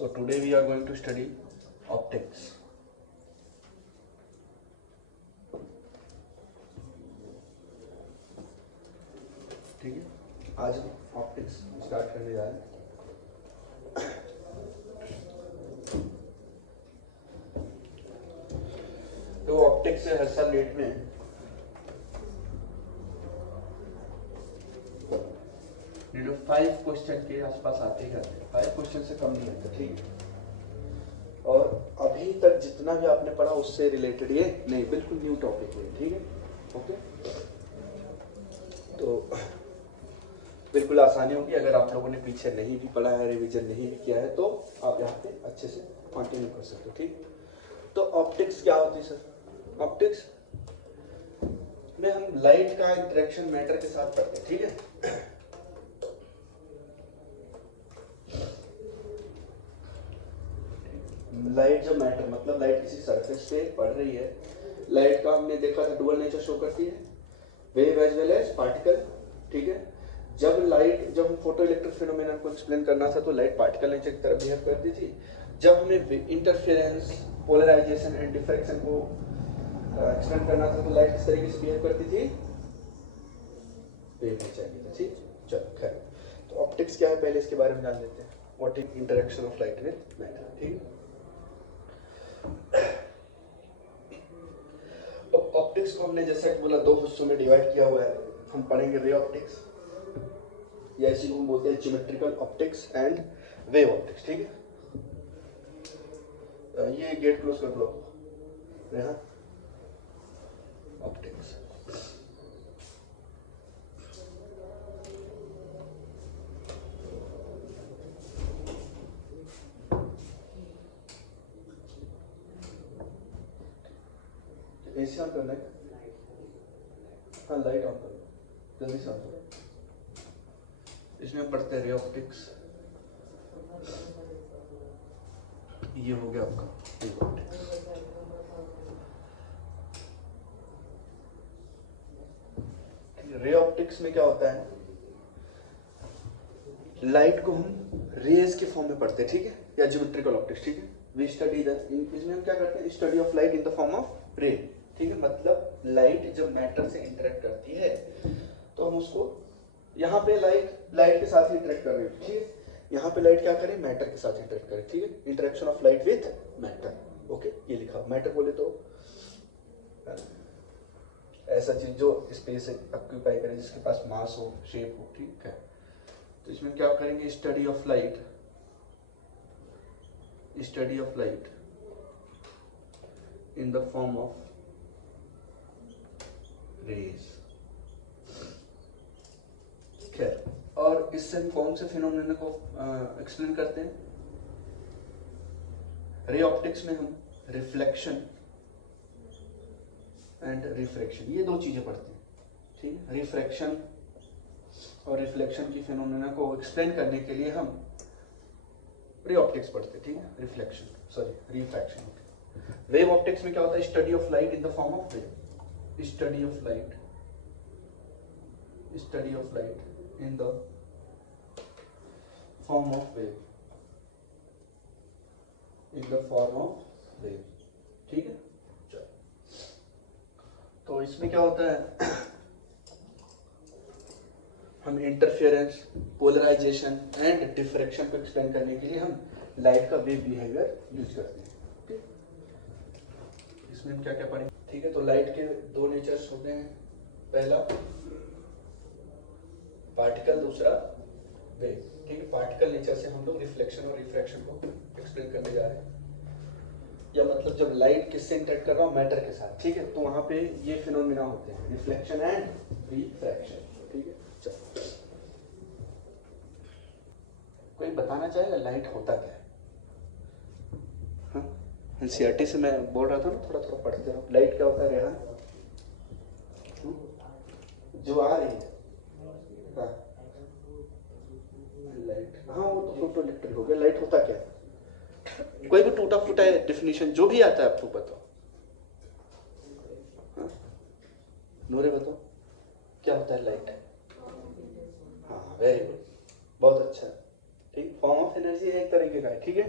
So today we are going to study optics. ठीक है, आज हम ऑप्टिक्स स्टार्ट करने जा रहे हैं। तो ऑप्टिक्स से हर साल नीट में 5 क्वेश्चन के आसपास आते ही आते हैं, 5 क्वेश्चन से कम नहीं आते। ठीक है, और अभी तक जितना भी आपने पढ़ा उससे रिलेटेड ये नहीं, बिल्कुल न्यू टॉपिक है। ठीक है, ओके। तो बिल्कुल आसानी होगी। अगर आप लोगों ने पीछे नहीं भी पढ़ा है, रिवीजन नहीं भी किया है, तो आप यहाँ पे अच्छे से कंटिन्यू कर सकते हो। ठीक, तो ऑप्टिक्स क्या होती है सर? ऑप्टिक्स में हम लाइट का इंटरेक्शन मैटर के साथ पढ़ते हैं। ठीक है, लाइट जो मैटर मतलब लाइट किसी सरफेस पे पड़ रही है। लाइट का हमने देखा था डुअल नेचर शो करती है, wave as well as particle. ठीक है, जब हम फोटो इलेक्ट्रिक फिनोमेना को एक्सप्लेन करना था तो लाइट पार्टिकल नेचर की तरह बिहेव करती थी। जब हमें इंटरफेरेंस, पोलराइजेशन एंड डिफ्रैक्शन को एक्सप्लेन करना था तो लाइट किस तरीके से बिहेव करती थी? वेव नेचर की थी। ठीक, चलो खैर, तो ऑप्टिक्स क्या है पहले इसके बारे में जान लेते हैं। What is interaction of light with matter. ठीक, तो ऑप्टिक्स को हमने जैसे बोला 2 हिस्सों में डिवाइड किया हुआ है। हम पढ़ेंगे रे ऑप्टिक्स, या इसी को हम बोलते हैं geometrical optics and wave optics. ठीक है, ये गेट क्लोज कर दो यहाँ। ऑप्टिक्स एसी ऑन करना है। हाँ, लाइट ऑन करो, जल्दी से ऑन करो। इसमें पढ़ते हैं रे ऑप्टिक्स। ये हो गया आपका रे ऑप्टिक्स। रे ऑप्टिक्स में क्या होता है? लाइट को हम रेज के फॉर्म में पढ़ते हैं। ठीक है, या ज्योमेट्रिकल ऑप्टिक्स। ठीक है, वी स्टडी इसमें हम क्या करते हैं? Study of light in the form of रे। ठीक है, मतलब लाइट जब मैटर से इंटरेक्ट करती है तो हम उसको, यहाँ पे लाइट के साथ ही इंटरेक्ट कर रही है। ठीक है, यहाँ पे लाइट क्या करे? मैटर के साथ इंटरेक्ट करे। ठीक है, interaction of light with matter. Okay, ये लिखा। मैटर बोले तो ऐसा चीज जो स्पेस ऑक्यूपाई करे, जिसके पास मास हो, शेप हो। ठीक है, तो इसमें क्या करेंगे? Study of light in the form of rays. खैर, और इससे हम कौन से फिनोमेना को एक्सप्लेन करते हैं? रे ऑप्टिक्स में हम रिफ्लेक्शन एंड रिफ्रैक्शन, ये 2 चीजें पढ़ते हैं। ठीक है, रिफ्रैक्शन और रिफ्लेक्शन की फिनोमेना को एक्सप्लेन करने के लिए हम रे ऑप्टिक्स पढ़ते हैं। ठीक है, रिफ्रैक्शन। वेव ऑप्टिक्स में क्या होता है? Study of light in the form of wave. Study of light in the form of wave. ठीक है, चलो, तो इसमें क्या होता है? हम इंटरफेरेंस, पोलराइजेशन एंड डिफ्रैक्शन को एक्सप्लेन करने के लिए हम लाइट का वेव बिहेवियर यूज करते हैं। ठीक, इसमें हम क्या क्या पढ़ेंगे? ठीक है, तो लाइट के 2 नेचर्स होते हैं। पहला पार्टिकल, दूसरा वेव। ठीक है, पार्टिकल नेचर से हम लोग रिफ्लेक्शन और रिफ्रैक्शन को एक्सप्लेन करने जा रहे हैं। या मतलब जब लाइट किससे इंटरेक्ट कर रहा हूँ? मैटर के साथ। ठीक है, तो वहां पे ये फिनोमिना होते हैं, रिफ्लेक्शन एंड रिफ्रैक्शन। ठीक है, चलो, कोई बताना चाहेगा लाइट होता क्या है? हाँ, एनसीईआरटी से मैं बोल रहा था ना, थोड़ा थोड़ा पढ़ते रहो। लाइट क्या होता है रेहान? जो आ रही है लाइट, हाँ वो तो फोटो इलेक्ट्रिक हो गया। लाइट होता क्या है? कोई भी टूटा फूटा डेफिनेशन जो भी आता है आपको बताओ। हाँ? नूरे बताओ क्या होता है लाइट? हाँ, वेरी गुड, बहुत अच्छा। ठीक, फॉर्म ऑफ एनर्जी एक तरीके का है, ठीक है,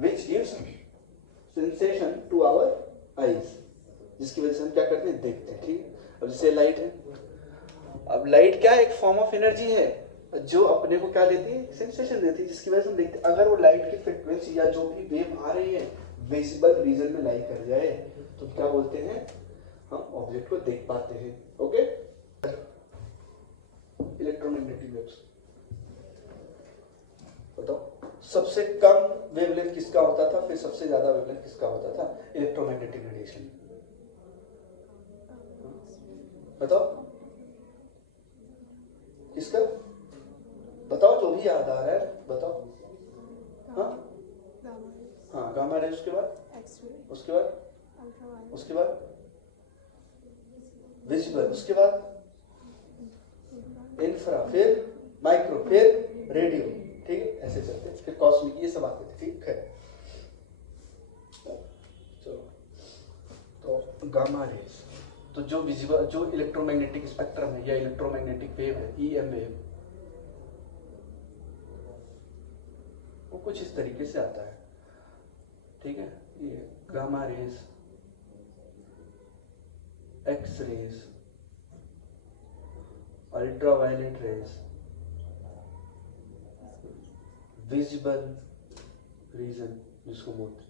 which gives sensation to our eyes, जिसकी वजह से हम क्या करते हैं, देखते हैं, ठीक है। अब जैसे लाइट है, अब लाइट क्या है, एक फॉर्म ऑफ एनर्जी है जो अपने को क्या देती है, सेंसेशन देती है, जिसकी वजह से हम देखते हैं। अगर वो लाइट की फ्रीक्वेंसी या जो भी वेव आ रही है विजिबल रीजन में लाई कर जाए तो क्या बोलते हैं, हम ऑब्जेक्ट को देख पाते हैं। ओके, इलेक्ट्रोमैग्नेटिक वेव्स बताओ, सबसे कम वेवलेंथ किसका होता था, फिर सबसे ज्यादा वेवलेंथ किसका होता था, इलेक्ट्रोमैग्नेटिक रेडिएशन, बताओ किसका, बताओ जो भी याद आ रहा है बताओ। हाँ हाँ, गामा रे, उसके बाद उसके बाद उसके बाद विजिबल, उसके बाद इंफ्रा, फिर माइक्रो, फिर रेडियो, ठीक है, ऐसे चलते, फिर कॉस्मिक, ये सब आते थे, ठीक है। चलो, तो गामा रेज, तो जो विजिबल, जो इलेक्ट्रोमैग्नेटिक स्पेक्ट्रम है या इलेक्ट्रोमैग्नेटिक वेव है, ईएम वेव, वो कुछ इस तरीके से आता है, ठीक है। ये gamma rays, X rays, ultraviolet rays, visible region जिसको बोलते हैं,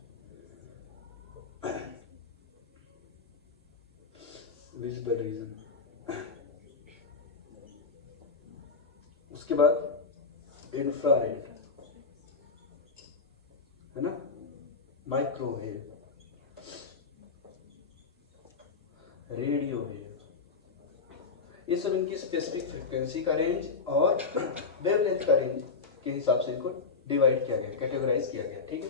विजिबल रीजन, उसके बाद इंफ्रारेड है ना, माइक्रोवेव, रेडियो वेव, ये सब इनकी स्पेसिफिक फ्रीक्वेंसी का रेंज और वेवलेंथ का रेंज के हिसाब से इनको डिवाइड किया गया, कैटेगराइज किया गया, ठीक है।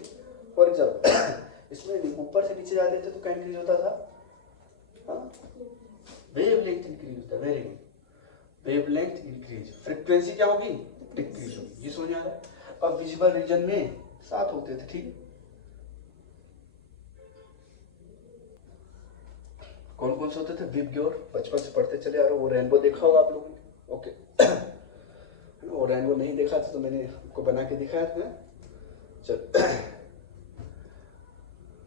फॉर एग्जाम्पल इसमें ऊपर से नीचे जाते थे तो क्या इंक्रीज होता था, वेवलेंथ इंक्रीज होता है, very good, wavelength increase, frequency क्या होगी, डिक्रीज होगी, ये समझ आ रहा है। अब विजिबल रीजन में 7 होते थे, ठीक है। कौन कौन से होते थे, विबग्योर, बचपन से पढ़ते चले आ रहे हो, वो रेनबो देखा होगा आप लोगों ने, ओके। वो रेनबो नहीं देखा था तो मैंने आपको बना के दिखाया था, चल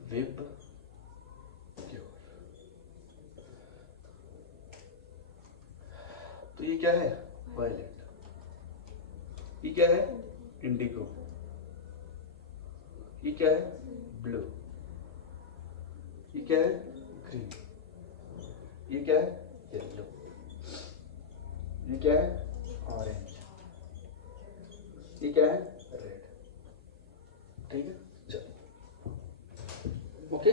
विबग्योर, तो ये क्या है, वायलेट, ये क्या है, इंडिगो, ये क्या है, ब्लू, ये क्या है, ग्रीन, ये क्या है, येलो, ये क्या है, ऑरेंज, ये क्या है, रेड, ठीक है। चलो, ओके,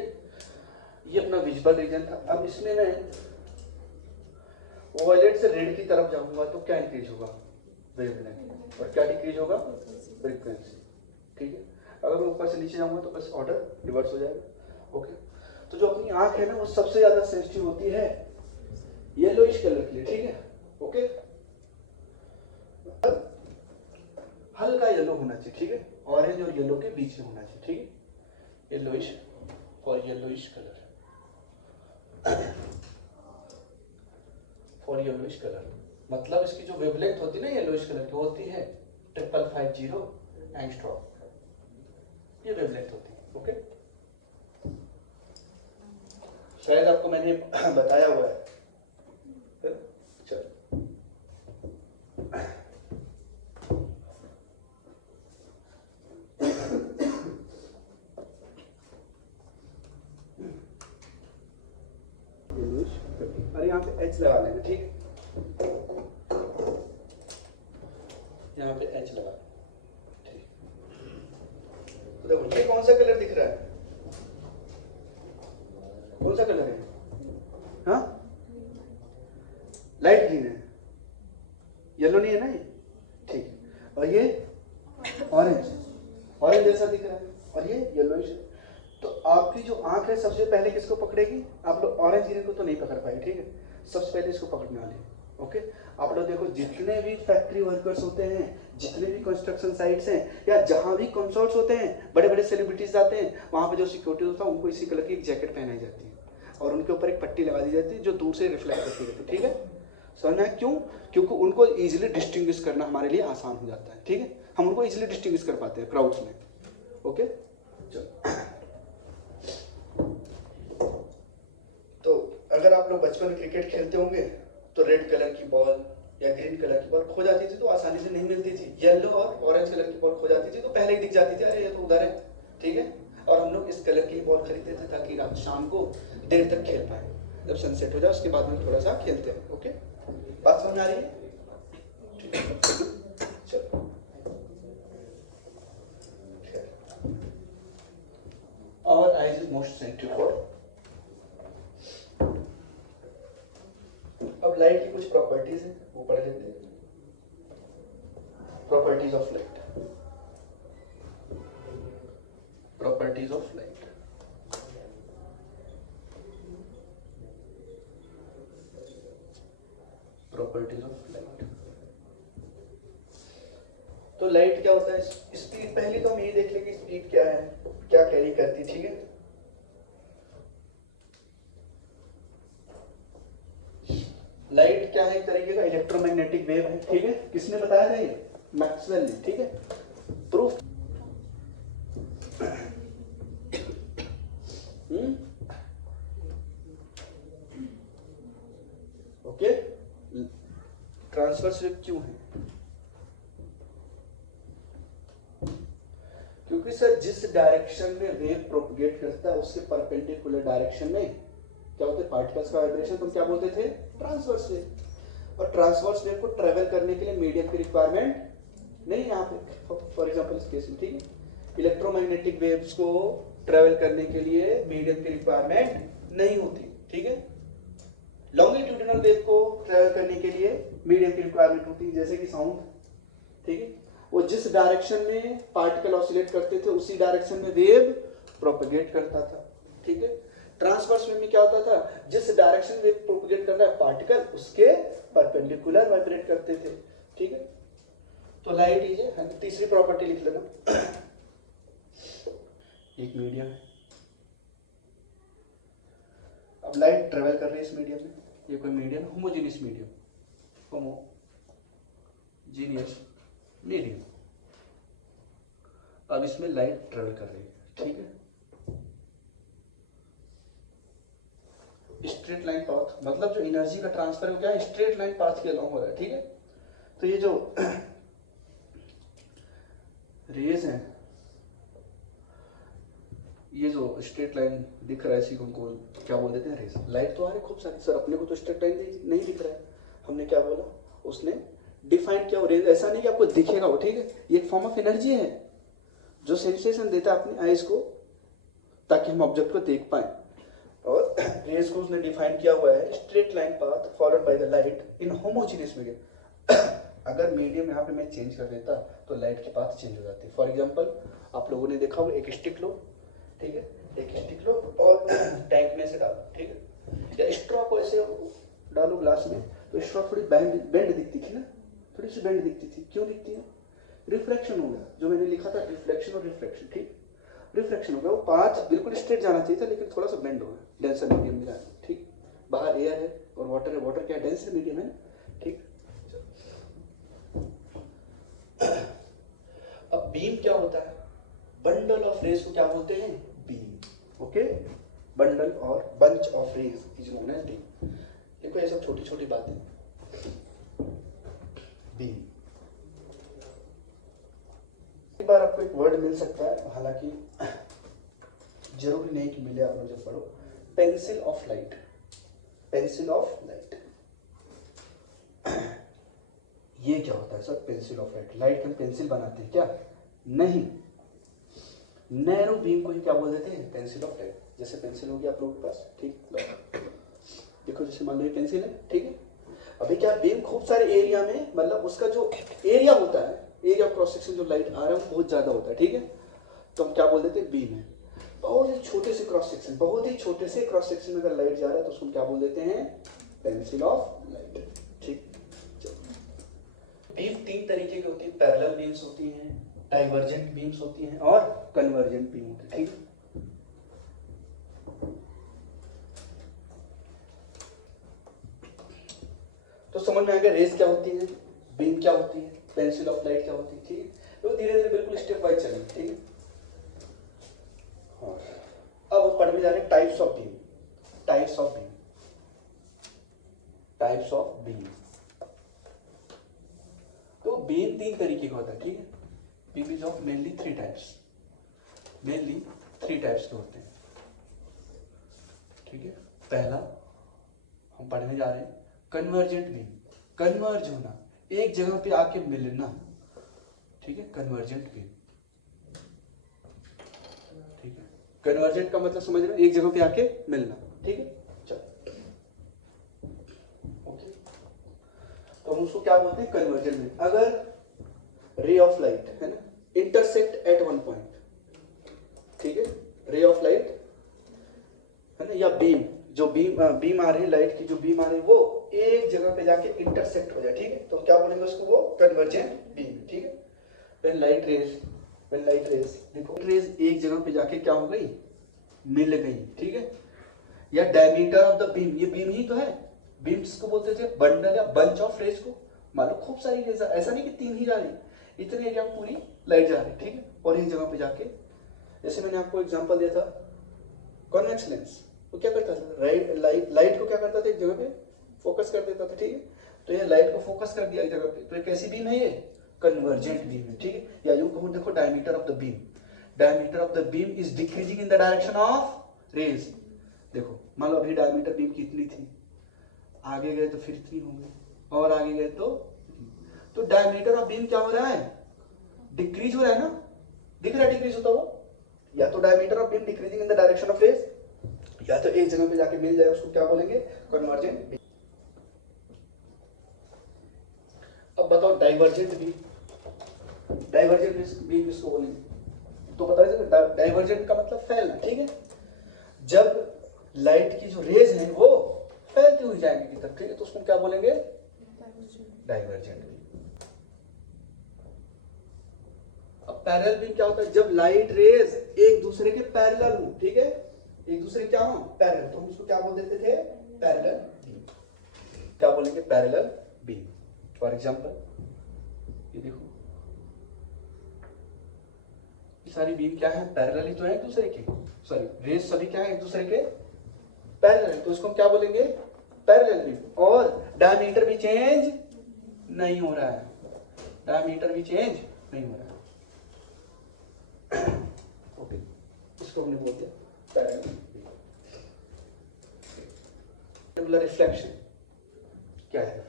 ये अपना विजिबल रीजन था। अब इसमें मैं वायलेट से रेड की तरफ जाऊंगा तो क्या इंक्रीज होगा, वेवलेंथ, और क्या डिक्रीज होगा, फ्रीक्वेंसी, ठीक है। अगर मैं ऊपर से नीचे जाऊंगा तो बस ऑर्डर रिवर्स हो जाएगा, ओके। तो जो अपनी आंख है ना वो सबसे ज्यादा सेंसिटिव होती है येलोइश कलर के लिए, ठीक है, ओके। हल्का येलो होना चाहिए, ठीक है, ऑरेंज और येलो के बीच में होना चाहिए, ठीक है, yellowish, for yellowish colour, for yellowish colour, मतलब इसकी जो वेवलेंथ होती है ना येलोइश कलर की होती है 5550 एंगस्ट्रॉम, ये वेवलेंथ होती है, ओके। शायद आपको मैंने बताया हुआ है, चल अरे यहाँ पे एच लगा लेंगे, ठीक है, यहाँ पे एच लगा, ठीक। तो देखो ये कौन सा कलर दिख रहा है, कौन सा कलर है, हाँ, लाइट ग्रीन है, येलो नहीं है ना ये, ठीक। और ये ऑरेंज, ऑरेंज जैसा दिख रहा है, और ये येलोइश। तो आपकी जो आंख है सबसे पहले किसको पकड़ेगी, आप लोग ऑरेंज ग्रीन को तो नहीं पकड़ पाए, ठीक है, सबसे पहले इसको पकड़ने वाले, ओके। आप लोग देखो जितने भी फैक्ट्री वर्कर्स होते हैं, जितने भी कंस्ट्रक्शन साइट्स हैं, या जहां भी कंसर्ट्स होते हैं, बड़े बड़े सेलिब्रिटीज जाते हैं, वहां पे जो सिक्योरिटी होता है उनको इसी कलर की एक जैकेट पहनाई जाती है और उनके ऊपर एक पट्टी लगा दी जाती है जो दूर से रिफ्लेक्ट करती रहती है, ठीक है। समझना है क्यों, क्योंकि उनको इजीली डिस्टिंग्विश करना हमारे लिए आसान हो जाता है, ठीक है। हम उनको इजीली डिस्टिंग्विश कर पाते हैं क्राउड्स में। ओके चलो, तो अगर आप लोग बचपन में क्रिकेट खेलते होंगे तो रेड कलर की बॉल या ग्रीन कलर की बॉल खो जाती थी तो आसानी से नहीं मिलती थी, येलो और ऑरेंज कलर की बॉल खो जाती थी तो पहले ही दिख जाती थी, अरे ये तो उधर है, ठीक है। और हम लोग इस कलर की बॉल खरीदते थे ताकि रात शाम को देर तक खेल पाए, जब सनसेट हो जाए उसके बाद में थोड़ा सा खेलते हैं। ओके, बात समझ आ रही है? चलो, और eyes is most sensitive for. अब लाइट की कुछ प्रॉपर्टीज है वो पढ़ लेते हैं। Properties of light, properties of light. Properties of light. तो लाइट क्या होता है? स्पीड, पहले तो हम ये देख लेंगे स्पीड क्या है, क्या कैरी करती, ठीक है। लाइट क्या है? एक तरीके का इलेक्ट्रोमैग्नेटिक वेव है, ठीक है। किसने बताया था ये? मैक्सवेल ने, ठीक है। Proof okay. ट्रांसवर्स वेव क्यों है? क्योंकि सर जिस डायरेक्शन में वेव प्रोपगेट करता है उसके परपेंडिकुलर डायरेक्शन में क्या होते हैं? पार्टिकल्स का वाइब्रेशन। तुम क्या बोलते थे? Transverse wave. और ट्रांसवर्स वेव को ट्रेवल करने के लिए मीडियम की रिक्वायरमेंट नहीं यहाँ पे, फॉर एग्जांपल इस केस में, ठीक है। इलेक्ट्रोमैग्नेटिक वेव्स को ट्रेवल करने के लिए मीडियम की रिक्वायरमेंट नहीं होती, ठीक है। लॉन्गिट्यूडिनल वेव को ट्रेवल करने के लिए मीडियम की रिक्वायरमेंट होती है, जैसे कि साउंड, ठीक है। वो जिस डायरेक्शन में पार्टिकल ऑसिलेट करते थे उसी डायरेक्शन में वेव प्रोपगेट करता था, ठीक है। ट्रांसवर्स वेव में क्या होता था? जिस डायरेक्शन में वेव प्रोपगेट कर रहा है पार्टिकल उसके परपेंडिकुलर वाइब्रेट करते थे, ठीक है। तो लाइट इज है, तीसरी प्रॉपर्टी लिख लेना। एक मीडियम है, अब लाइट ट्रेवल कर रही है इस मीडियम में, ये कोई medium, homogeneous medium, homogeneous medium. अब इसमें लाइट ट्रेवल कर रही है, ठीक है। स्ट्रेट लाइन पाथ, मतलब जो एनर्जी का ट्रांसफर है क्या है? स्ट्रेट लाइन पाथ के अलॉन्ग हो रहा है, ठीक है। तो ये जो रेज है, ये जो स्ट्रेट लाइन दिख रहा है इसी को हमको क्या बोल देते हैं? रेज। लाइट तो आ रही खूब सारी, सर अपने को तो स्ट्रेट लाइन नहीं दिख रहा है। हमने क्या बोला? उसने डिफाइन किया रेज, ऐसा नहीं कि आपको दिखेगा वो, ठीक है। ये एक फॉर्म ऑफ एनर्जी है जो सेंसेशन देता है अपनी आईज को ताकि हम ऑब्जेक्ट को देख पाए। और रेज को उसने डिफाइन किया हुआ है straight line path followed by the light in homogeneous medium. अगर मीडियम यहाँ पे मैं चेंज कर देता तो लाइट की पाथ चेंज हो जाती। फॉर एग्जांपल आप लोगों ने देखा होगा, एक स्टिक लो, ठीक है, एक स्टिक लो और टैंक में से डालो, ठीक है, या स्ट्रॉ को ऐसे डालो ग्लास में, तो स्ट्रॉ थोड़ी बेंड दिखती थी ना, थोड़ी सी बेंड दिखती थी। क्यों दिखती है? रिफ्लेक्शन हो गया, जो मैंने लिखा था रिफ्लेक्शन और रिफ्लेक्शन, ठीक। रिफ्लेक्शन हो गया, वो पाथ बिल्कुल स्ट्रेट जाना चाहिए था लेकिन थोड़ा सा बेंड हो गया, डेंसर मीडियम मिला, ठीक। बाहर एयर है और वाटर है, वाटर क्या डेंसर मीडियम है, ठीक। अब बीम क्या होता है? बंडल ऑफ रेज को क्या बोलते हैं? Beam, okay. बंडल और bunch of rays is known as beam. देखो ये सब छोटी छोटी बातें। बीम, एक बार आपको एक वर्ड मिल सकता है, हालांकि जरूरी नहीं कि मिले, आप लोग जब पढ़ो, pencil of light. Pencil of light ये क्या होता है sir? Pencil of light, light हम पेंसिल बनाते हैं क्या? नहीं, नैरो बीम को ही क्या बोल देते हैं? Pencil of light. जैसे पेंसिल होगी आप लोगों के पास, ठीक, देखो जैसे मान लो ये पेंसिल है, ठीक है। अभी क्या बीम खूब सारे एरिया में, मतलब उसका जो एरिया होता है, एरिया ऑफ क्रॉस सेक्शन जो लाइट आ रहा है वो बहुत ज्यादा होता है, ठीक है। तो हम क्या बोल देते हैं? बीम है। बहुत ही छोटे से क्रॉस सेक्शन, बहुत ही छोटे से क्रॉस सेक्शन में अगर लाइट जा रहा है तो उसको क्या बोल देते हैं? पेंसिल ऑफ लाइट, ठीक। बीम तीन तरीके की होती है, पैरेलल बीम्स होती हैं, डाइवर्जेंट बीम्स होती हैं और कन्वर्जेंट बीम होती है, ठीक है। तो समझ में आ गया रेज क्या होती है, बीम क्या होती है, पेंसिल ऑफ लाइट क्या होती है, ठीक है। तो धीरे धीरे बिल्कुल स्टेप वाइज चलेंगे, ठीक है। हाँ, अब हम पढ़ने जा रहे हैं types of beam. Types of beam, types of beam. तो बीम 3 तरीके का होता है, ठीक है। Beam is of mainly 3 types, mainly 3 types के होते हैं, ठीक है। पहला हम पढ़ने जा रहे हैं कन्वर्जेंट बीम, कन्वर्ज होना, एक जगह पे आके मिलना, ठीक है, कन्वर्जेंट बीम, ठीक है। कन्वर्जेंट का मतलब समझ रहे हो, एक जगह पे आके मिलना, ठीक है। चलो ओके, तो हम उसको क्या बोलते हैं, कन्वर्जेंट बीम। अगर रे ऑफ लाइट है ना इंटरसेक्ट एट वन पॉइंट, ठीक है, रे ऑफ लाइट है ना, या बीम, जो बीम आ रही है, लाइट की जो बीम आ रही है वो एक जगह पे जाके इंटरसेक्ट हो जाए, ठीक है, तो क्या बोलेंगे उसको, वो कन्वर्जेंट बीम, ठीक है। व्हेन लाइट रेज देखो, रेज एक जगह पे जाके क्या हो गई, मिल गई, ठीक है। या डायमीटर ऑफ द बीम, ये बीम ही तो है, बीम जिसको बोलते थे बंडल या बंच ऑफ रेज को। मान लो खूब सारी रेज, ऐसा नहीं कि 3 ही जा रही, इतने एरिया में पूरी लाइट जा रही, ठीक है, और एक जगह पे जाके, जैसे मैंने आपको एग्जांपल दिया था कॉन्वेक्स लेंस, वो क्या करता था, लाइट को क्या करता था, एक जगह पे फोकस कर देता था, ठीक है। तो ये लाइट को फोकस कर दिया एक जगह पे, तो ये कैसी बीम है, ये कन्वर्जेंट बीम है, ठीक है। या यूं कहूं, देखो diameter of the beam, diameter of the beam is decreasing in the direction of rays. देखो मान लो अभी डायमीटर बीम की इतनी थी, आगे गए तो फिर इतनी हो गई, और आगे गए तो डायमीटर ऑफ बीम क्या हो रहा है, डिक्रीज हो रहा है ना, दिख रहा है डिक्रीज होता हुआ। या तो diameter of beam decreasing in the direction of rays, या तो एक जगह पे जाके मिल जाए, उसको क्या बोलेंगे, कन्वर्जेंट बीम। अब बताओ डाइवर्जेंट बीम, डाइवर्जेंट बीम किसको बोलेंगे, तो बता दीजिए। डाइवर्जेंट का मतलब फैलना, ठीक है। जब लाइट की जो रेज है वो फैलती हुई जाएंगी की तरफ, ठीक है, तो उसको क्या बोलेंगे, डाइवर्जेंट बीम। अब पैरेलल बीम क्या होता है, जब लाइट रेज एक दूसरे के पैरेलल हो, ठीक है, एक दूसरे क्या हो, पैरेलल, तो हम उसको क्या बोल देते थे, पैरेलल बीम। क्या बोलेंगे, पैरेलल बीम। फॉर एग्जांपल ये देखो, ये सारी बीम क्या है, पैरेलल ही तो है एक दूसरे के, सॉरी रेज सभी क्या है, एक दूसरे के पैरेलल है, तो इसको हम क्या बोलेंगे, पैरेलल बीम। और डायमीटर भी चेंज नहीं हो रहा है, डायमीटर भी चेंज नहीं हो रहा है, ओके, इसको हमने बोल दिया पैरेलल बीम। रिफ्लेक्शन क्या है,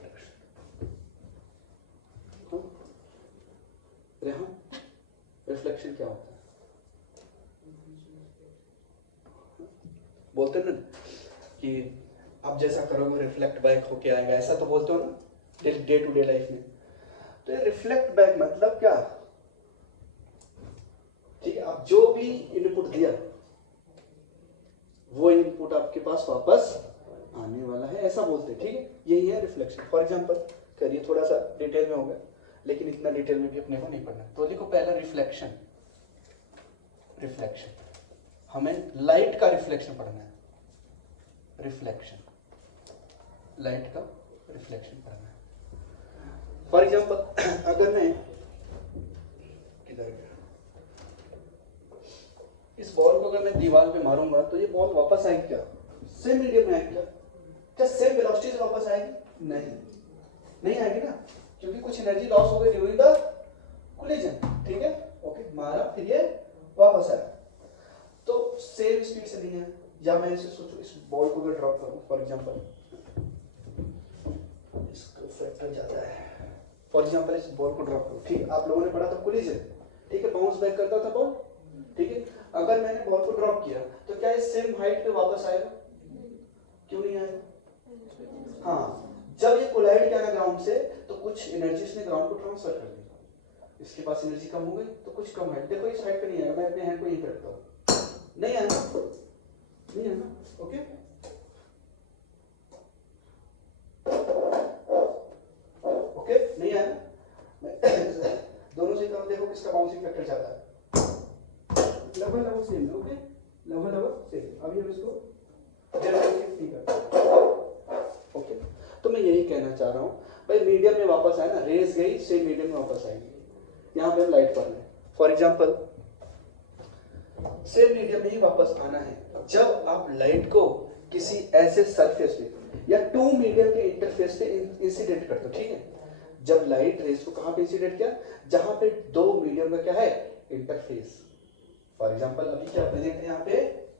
रिफ्लेक्शन क्या होता है, बोलते हैं ना कि आप जैसा करोगे रिफ्लेक्ट बैक होके आएगा, ऐसा तो बोलते हो ना डे टू डे लाइफ में। तो ये रिफ्लेक्ट बैक मतलब क्या, ठीक है, आप जो भी इनपुट दिया वो इनपुट आपके पास वापस आने वाला है, ऐसा बोलते हैं, ठीक है, यही है रिफ्लेक्शन। फॉर एग्जांपल करिए, थोड़ा सा डिटेल में होगा, लेकिन इतना डिटेल में भी अपने को नहीं पढ़ना। तो देखो पहला रिफ्लेक्शन, रिफ्लेक्शन हमें लाइट का रिफ्लेक्शन पढ़ना है, रिफ्लेक्शन, लाइट का रिफ्लेक्शन पढ़ना है। फॉर एग्जांपल अगर मैं किधर गया, इस बॉल को अगर मैं दीवार पे मारूंगा तो ये बॉल वापस आएगी क्या, सेम मीडियम में आएगी क्या, क्या सेम वेलोसिटी से वापस आएगी, नहीं आएगी ना, क्योंकि कुछ एनर्जी लॉस हो गई ड्यूरिंग द कोलिजन, ठीक है, ओके, मारा फिर ये वापस आया, तो सेम स्पीड से नहीं है। या मैं ऐसे सोचो, इस बॉल को अगर ड्रॉप करूं, फॉर एग्जांपल इसको फैक्टर जाता है, फॉर एग्जांपल इस बॉल को ड्रॉप करूं, ठीक है, आप लोगों ने पढ़ा था कोलिजन, ठीक है, बाउंस बैक करता था बॉल, ठीक है। अगर मैंने बॉल को ड्रॉप किया तो क्या ये सेम हाइट पे वापस आएगा, क्यों नहीं आएगा, हाँ, जब ये कोलाइड किया ना ग्राउंड से तो कुछ एनर्जी इसने ग्राउंड को ट्रांसफर कर दी, इसके पास एनर्जी कम हो गई तो कुछ कम है, देखो इस हाइट पे नहीं आएगा, मैं अपने हैंड को यहीं पे रखता हूं, नहीं आएगा, नहीं है ना, ओके, ओके, नहीं आएगा, दोनों से करो, देखो किसका बाउंसिंग फैक्टर ज्यादा है, लगभग सेम है, ओके, लगभग सेम। अभी हम इसको नहीं करते, ओके। तो मैं यही कहना चाह रहा हूं भाई, मीडियम में वापस आए ना, रेज गई सेम मीडियम में वापस आएगी, यहाँ पे हम लाइट पढ़ रहे हैं। फॉर एग्जाम्पल सेम मीडियम में ही वापस आना है जब आप लाइट को किसी ऐसे सरफेस पे या टू मीडियम के इंटरफेस पे इंसिडेंट करते हो, ठीक है। जब लाइट रेस को कहां पे इंसिडेंट किया, जहां पे दो मीडियम का क्या है, इंटरफेस। फॉर एग्जांपल अभी क्या प्रेजेंट है यहाँ पे,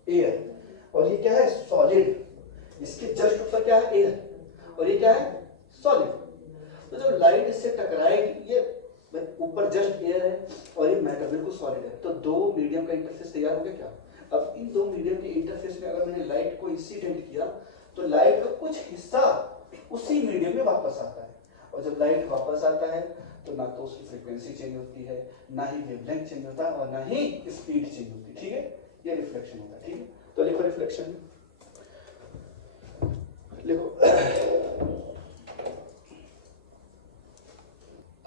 एयर, और ये क्या है, सॉलिड। इसके जस्ट ऊपर क्या है, एयर, और ये क्या है, सॉलिड। तो जब लाइट इससे टकराएगी, ये ऊपर जस्ट एयर है और ये मैटर बिल्कुल सॉलिड है, तो दो मीडियम का इंटरफेस तैयार हो गया क्या। अब इन दो मीडियम के इंटरफेस में अगर मैंने लाइट को इंसिडेंट किया तो लाइट का कुछ हिस्सा उसी मीडियम में वापस आता है, और जब लाइट वापस आता है तो ना तो उसकी फ्रीक्वेंसी चेंज होती है, ना ही वेवलेंथ चेंज होता है, और ना ही स्पीड चेंज होती है, ठीक है। ये रिफ्लेक्शन होता है, ठीक है। तो लिखो रिफ्लेक्शन, लिखो।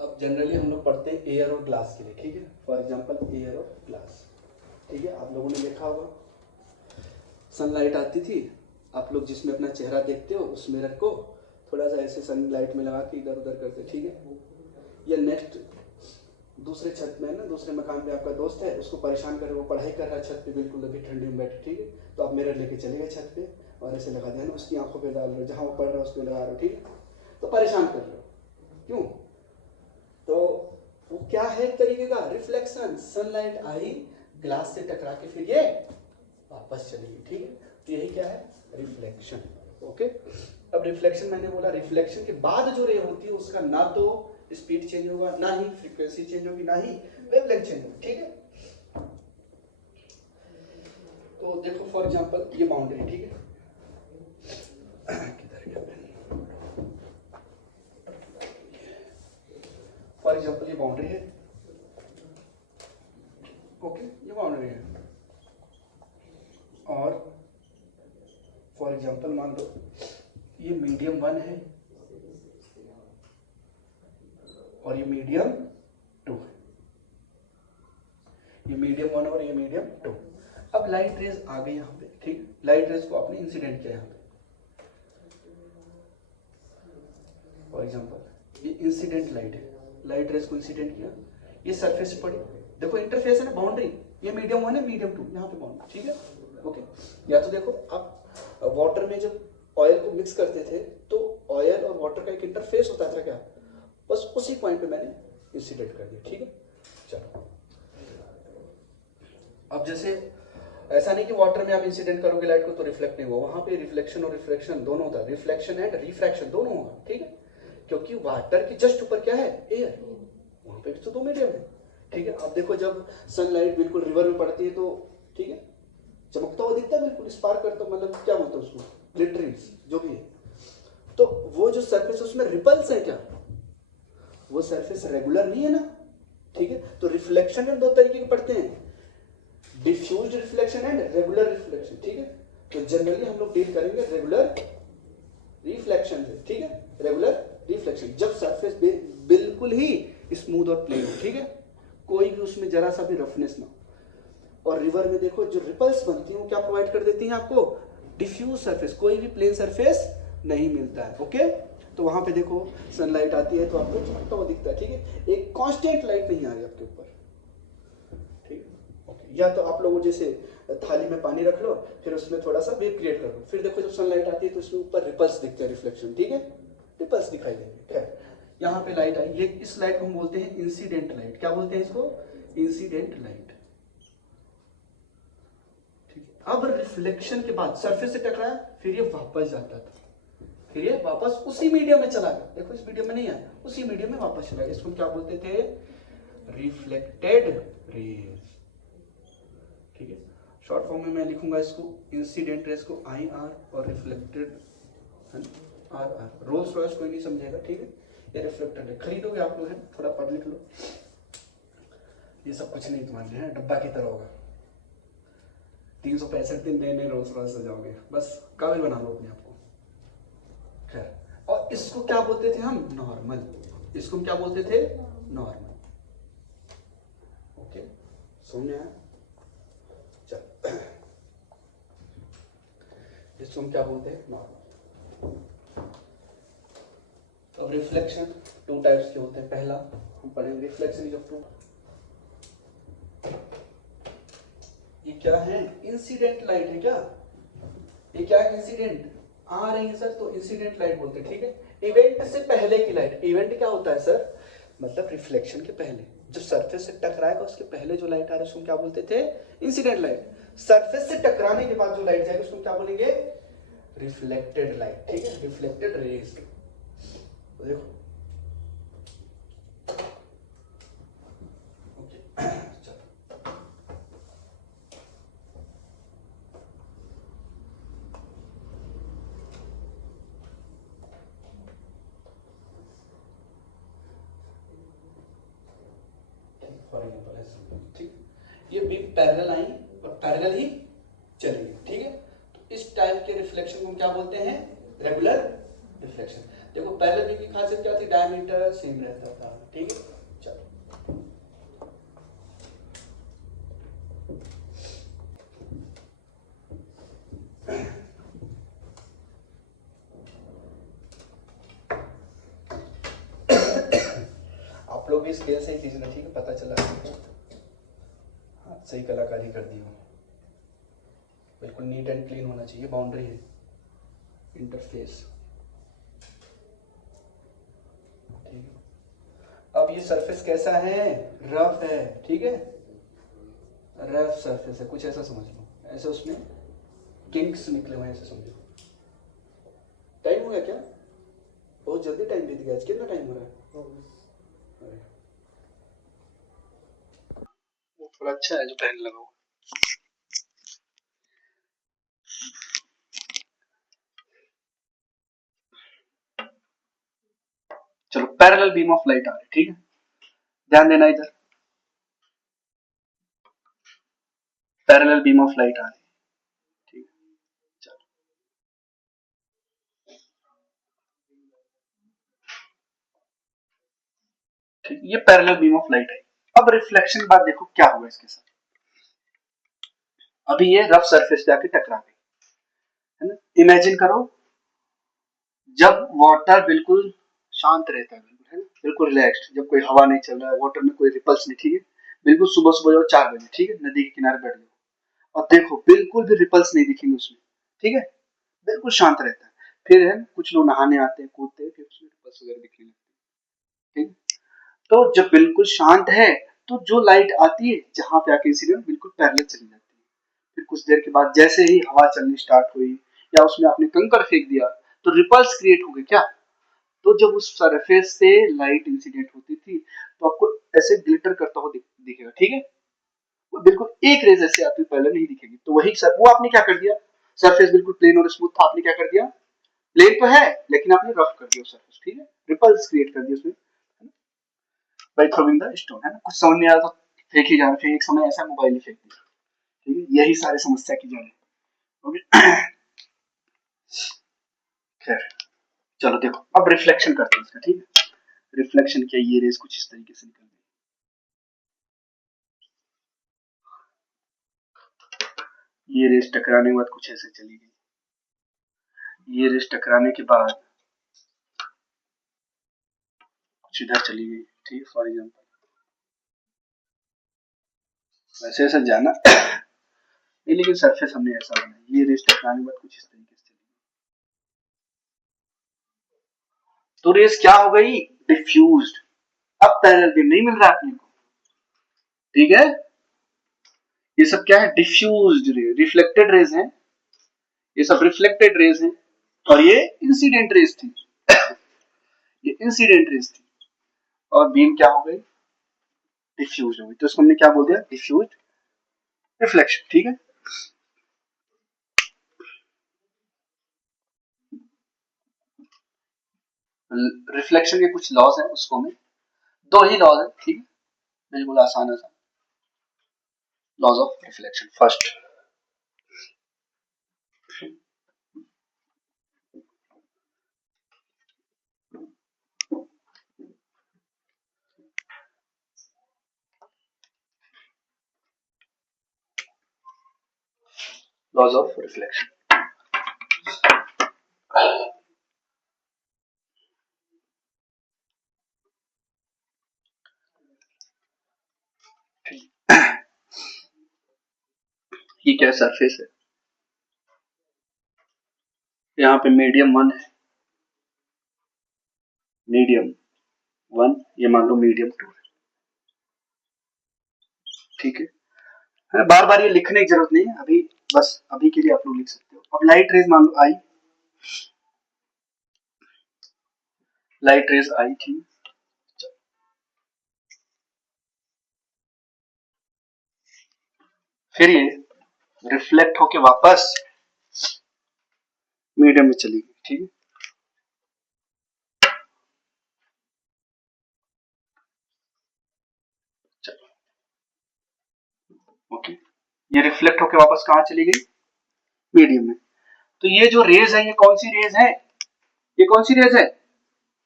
अब जनरली हम लोग पढ़ते हैं एयर और ग्लास के लिए, ठीक है। फॉर एग्जांपल एयर और ग्लास, ठीक है। आप लोगों ने देखा होगा सनलाइट आती थी, आप लोग जिसमें अपना चेहरा देखते हो उस मिरर को थोड़ा सा ऐसे सनलाइट में लगा के इधर उधर करते, ठीक है। या नेक्स्ट दूसरे छत में है ना, दूसरे मकान पे आपका दोस्त है, उसको परेशान कर, वो पढ़ाई कर रहा है छत पे बिल्कुल अभी ठंडी में बैठे, ठीक है। तो आप मिरर लेके चले गए छत पे और ऐसे लगा दिया ना, उसकी आंखों पे डाल रहे हो, जहाँ वो पढ़ रहा है उस पर लगा रहे हो, ठीक है। तो परेशान कर रहे हो, क्यों, तो वो क्या है एक तरीके का रिफ्लेक्शन। सनलाइट आई, ग्लास से टकरा के फिर ये वापस चली गई, ठीक है। तो यही क्या है, रिफ्लेक्शन, ओके। अब रिफ्लेक्शन मैंने बोला, रिफ्लेक्शन के बाद जो रे होती है उसका ना तो स्पीड चेंज होगा, ना ही फ्रीक्वेंसी चेंज होगी, ना ही वेवलेंथ चेंज होगी, ठीक है। तो देखो फॉर एग्जांपल ये बाउंड्री, ठीक है। किधर गया पेन, फॉर एग्जांपल ये बाउंड्री है, ओके, ये बाउंड्री है। और फॉर एग्जांपल मान लो ये मीडियम 1 है और ये मीडियम 2 है, ये मीडियम 1 और ये मीडियम 2। अब लाइट रेज आ गई यहाँ पे, ठीक, लाइट रेज को आपने इंसिडेंट किया यहाँ पे। फॉर एग्जांपल ये इंसिडेंट लाइट है, लाइट रेज को इंसिडेंट किया, ये सरफेस से पड़ी, देखो इंटरफेस है ना, बाउंड्री, ये मीडियम 1 है, मीडियम 2, यहाँ पे बाउंड्री, ठीक है, ओके। या तो देखो आप वाटर में जब ऑयल को मिक्स करते थे तो ऑयल और वाटर का एक इंटरफेस होता था क्या, बस उसी पॉइंट पे मैंने इंसिडेंट कर दिया, ठीक है। चलो अब जैसे ऐसा नहीं कि वाटर में आप इंसिडेंट करोगे लाइट को तो रिफ्लेक्ट नहीं होगा, वहां पे रिफ्लेक्शन और रिफ्रैक्शन दोनों होता है, रिफ्लेक्शन एंड रिफ्रैक्शन दोनों होगा, ठीक है। क्योंकि वाटर की जस्ट ऊपर क्या है, एयर, वहां पे भी तो दो मीडियम है, ठीक है। अब देखो जब सनलाइट बिल्कुल रिवर में पड़ती है तो ठीक है, चमकता हुआ दिखता है, बिल्कुल स्पार्क करता, मतलब क्या बोलते हैं उसको, ग्लिटरिंग्स जो भी है। तो वो जो सरफेस उसमें रिपल्स है क्या, वो सरफेस रेगुलर नहीं है ना, ठीक है। तो रिफ्लेक्शन में दो तरीके के पड़ते हैं, diffused reflection and regular reflection, ठीक है। तो जनरली हम लोग डील करेंगे रेगुलर रिफ्लेक्शन से, ठीक है। रेगुलर रिफ्लेक्शन जब सरफेस बिल्कुल ही स्मूथ और प्लेन हो, ठीक है, कोई भी उसमें जरा सा भी रफनेस ना हो। और रिवर में देखो जो रिपल्स बनती हैं वो क्या प्रोवाइड कर देती हैं आपको, डिफ्यूज सरफेस, कोई भी प्लेन सरफेस नहीं मिलता है, ओके। तो वहां पे देखो सनलाइट आती है तो आपको चमकता हुआ दिखता है, ठीक है, एक कांस्टेंट लाइट नहीं आ रही आपके ऊपर, ठीक है, ओके। या तो आप लोग जैसे थाली में पानी रख लो, फिर उसमें थोड़ा सा वेव क्रिएट कर लो, फिर देखो जब सनलाइट आती है तो इसमें ऊपर रिपल्स दिखते हैं, रिफ्लेक्शन, ठीक है, रिपल्स दिखाई देंगे। खैर यहाँ पे लाइट आई, ये इस लाइट को हम बोलते हैं इंसिडेंट लाइट, क्या बोलते हैं इसको, इंसिडेंट लाइट। अब रिफ्लेक्शन के बाद सरफेस से टकराया, फिर ये वापस जाता था, फिर ये वापस उसी मीडियम में चला गया, देखो इस मीडियम में नहीं आया, उसी मीडियम में वापस चला गया, इसको क्या बोलते थे, रिफ्लेक्टेड रेज, ठीक है। शॉर्ट फॉर्म में मैं लिखूंगा इसको, इंसिडेंट रेज को IR और रिफ्लेक्टेड RR। रोल्स रॉयस कोई नहीं समझेगा, ठीक है, ये रिफ्लेक्टेड है, खरीदोगे आप लोग, है थोड़ा पढ़ लिख लो, ये सब कुछ नहीं तुम्हारे लिए, डब्बा की तरह होगा, 365 दिन नए नए रोल्स रॉयस हो जाओगे, बस काबिल बना लो अपने आप को। खैर, और इसको क्या बोलते थे हम, नॉर्मल, इसको हम क्या बोलते थे, नॉर्मल, ओके, सुनने आया। चल इसको हम क्या बोलते हैं, नॉर्मल। अब रिफ्लेक्शन टू टाइप्स के होते हैं। पहला हम पढ़ेंगे रिफ्लेक्शन इज ऑफ टू, ये क्या है, इंसिडेंट लाइट है क्या, ये क्या है, इंसिडेंट आ रही है सर, तो इंसिडेंट लाइट बोलते हैं, ठीक है। इवेंट से पहले की लाइट, इवेंट क्या होता है सर, मतलब रिफ्लेक्शन के पहले, जब सरफेस से टकराएगा उसके पहले जो लाइट आ रही है उसको क्या बोलते थे, इंसिडेंट लाइट। सरफेस से टकराने के बाद जो लाइट जाएगी उसको क्या बोलेंगे, रिफ्लेक्टेड लाइट, ठीक है, रिफ्लेक्टेड रेज। देखो ओके चलो, फॉर एग्जाम्पल ऐसे, ठीक, ये बीम पैरेलल आई और पैरेलल ही चलेगी, ठीक है। तो इस टाइप के रिफ्लेक्शन को हम क्या बोलते हैं, रेगुलर रिफ्लेक्शन। देखो पैरेलल बीम की खासियत क्या थी, डायमीटर सेम रहता था, ठीक है। चलो आप लोग भी स्केल से ही कीजिए ना, ठीक है, पता चला। हाँ सही कलाकारी कर दी हो, बिल्कुल नीट एंड क्लीन होना चाहिए, बाउंड्री है, इंटरफेस, ठीक है। अब ये सरफेस कैसा है, रफ है, ठीक है, रफ सरफेस है, कुछ ऐसा समझ लो, ऐसे उसमें किंक्स निकले हुए हैं, ऐसे समझो। टाइम हो गया क्या, बहुत जल्दी टाइम बीत गया, कितना टाइम हो रहा है, अरे वो थोड़ा अच्छा है जो टाइम लगा हुआ। चलो पैरेलल बीम ऑफ लाइट आ रही है, ठीक है, ध्यान देना इधर, पैरेलल बीम ऑफ लाइट आ रही है, ठीक है। चलो ठीक, ये पैरेलल बीम ऑफ लाइट है। अब रिफ्लेक्शन के बाद देखो क्या हुआ इसके साथ, अभी ये रफ सरफेस जाके टकरा गई, है ना। इमेजिन करो जब वाटर बिल्कुल शांत रहता है, बिल्कुल, है ना, बिल्कुल रिलैक्स्ड, जब कोई हवा नहीं चल रहा है, वाटर में कोई रिपल्स नहीं, ठीक है, बिल्कुल सुबह सुबह जाओ 4 बजे, ठीक है, नदी के किनारे बैठ जाओ और देखो बिल्कुल भी रिपल्स नहीं दिखेंगे उसमें, ठीक है, बिल्कुल शांत रहता है। फिर है कुछ लोग नहाने आते हैं, कूदते हैं, फिर उसमें रिपल्स वगैरह दिखने लगते हैं, ठीक है। तो जब बिल्कुल शांत है तो जो लाइट आती है जहां पे आके इंसिडेंट बिल्कुल पैरेलल चली जाती है। फिर कुछ देर के बाद जैसे ही हवा चलनी स्टार्ट हुई या उसमें आपने कंकड़ फेंक दिया तो रिपल्स क्रिएट हो गए क्या, तो जब उस सरफेस से लाइट इंसिडेंट होती थी तो आपको ऐसे ग्लिटर करता हुआ दिखेगा, ठीक है, वो बिल्कुल एक रेज ऐसे आपकी पहले नहीं दिखेगी, तो वही सर वो आपने क्या कर दिया, सरफेस बिल्कुल प्लेन और स्मूथ था, आपने क्या कर दिया, प्लेन तो है लेकिन आपने रफ कर दिया सरफेस, ठीक है, रिपल्स क्रिएट कर दिया उसमें, बाय थ्रोइंग द स्टोन, है ना। कुछ समझ नहीं आया तो फेंक ही जा रहा, फिर एक समय ऐसा मोबाइल ही फेंक दिया, ठीक है, यही सारी समस्या की जड़ है, ओके। खैर चलो देखो अब रिफ्लेक्शन करते हैं इसका, ठीक है, रिफ्लेक्शन क्या, ये रेस कुछ इस तरीके से निकल गई, ये रेस टकराने के बाद कुछ ऐसे चली गई, ये रेस टकराने के बाद कुछ इधर चली गई, ठीक है, फॉर एग्जाम्पल वैसे ऐसा जाना नहीं, लेकिन सरफेस हमने ऐसा बनाया, ये रेस टकराने के बाद कुछ इस तरीके से चली गई, तो रेस क्या हो गई, डिफ्यूज्ड। अब पैरेलल बीम नहीं मिल रहा अपने को, ठीक है, ये सब क्या है, डिफ्यूज्ड रे, रिफ्लेक्टेड रेज हैं, ये सब रिफ्लेक्टेड रेज हैं, और ये इंसिडेंट रेज थी, ये इंसिडेंट रेज थी, और बीम क्या हो गई, डिफ्यूज हो गई, तो इसको हमने क्या बोल दिया, डिफ्यूज रिफ्लेक्शन, ठीक है। रिफ्लेक्शन के कुछ लॉज हैं, उसको हमें, दो ही लॉज है, ठीक है, बिल्कुल आसान है, laws of reflection, first laws of reflection, ये क्या सरफेस है, यहाँ पे मीडियम 1 है, मीडियम 1, ये मान लो मीडियम 2 है, ठीक है। बार बार ये लिखने की जरूरत नहीं है, अभी बस अभी के लिए आप लोग लिख सकते हो। अब लाइट रेज मान लो आई, लाइट रेज आई थी, फिर ये रिफ्लेक्ट होके वापस मीडियम में चली गई, ठीक है। ओके, ये रिफ्लेक्ट होके वापस कहां चली गई, मीडियम में। तो ये जो रेज है ये कौन सी रेज है, ये कौन सी रेज है,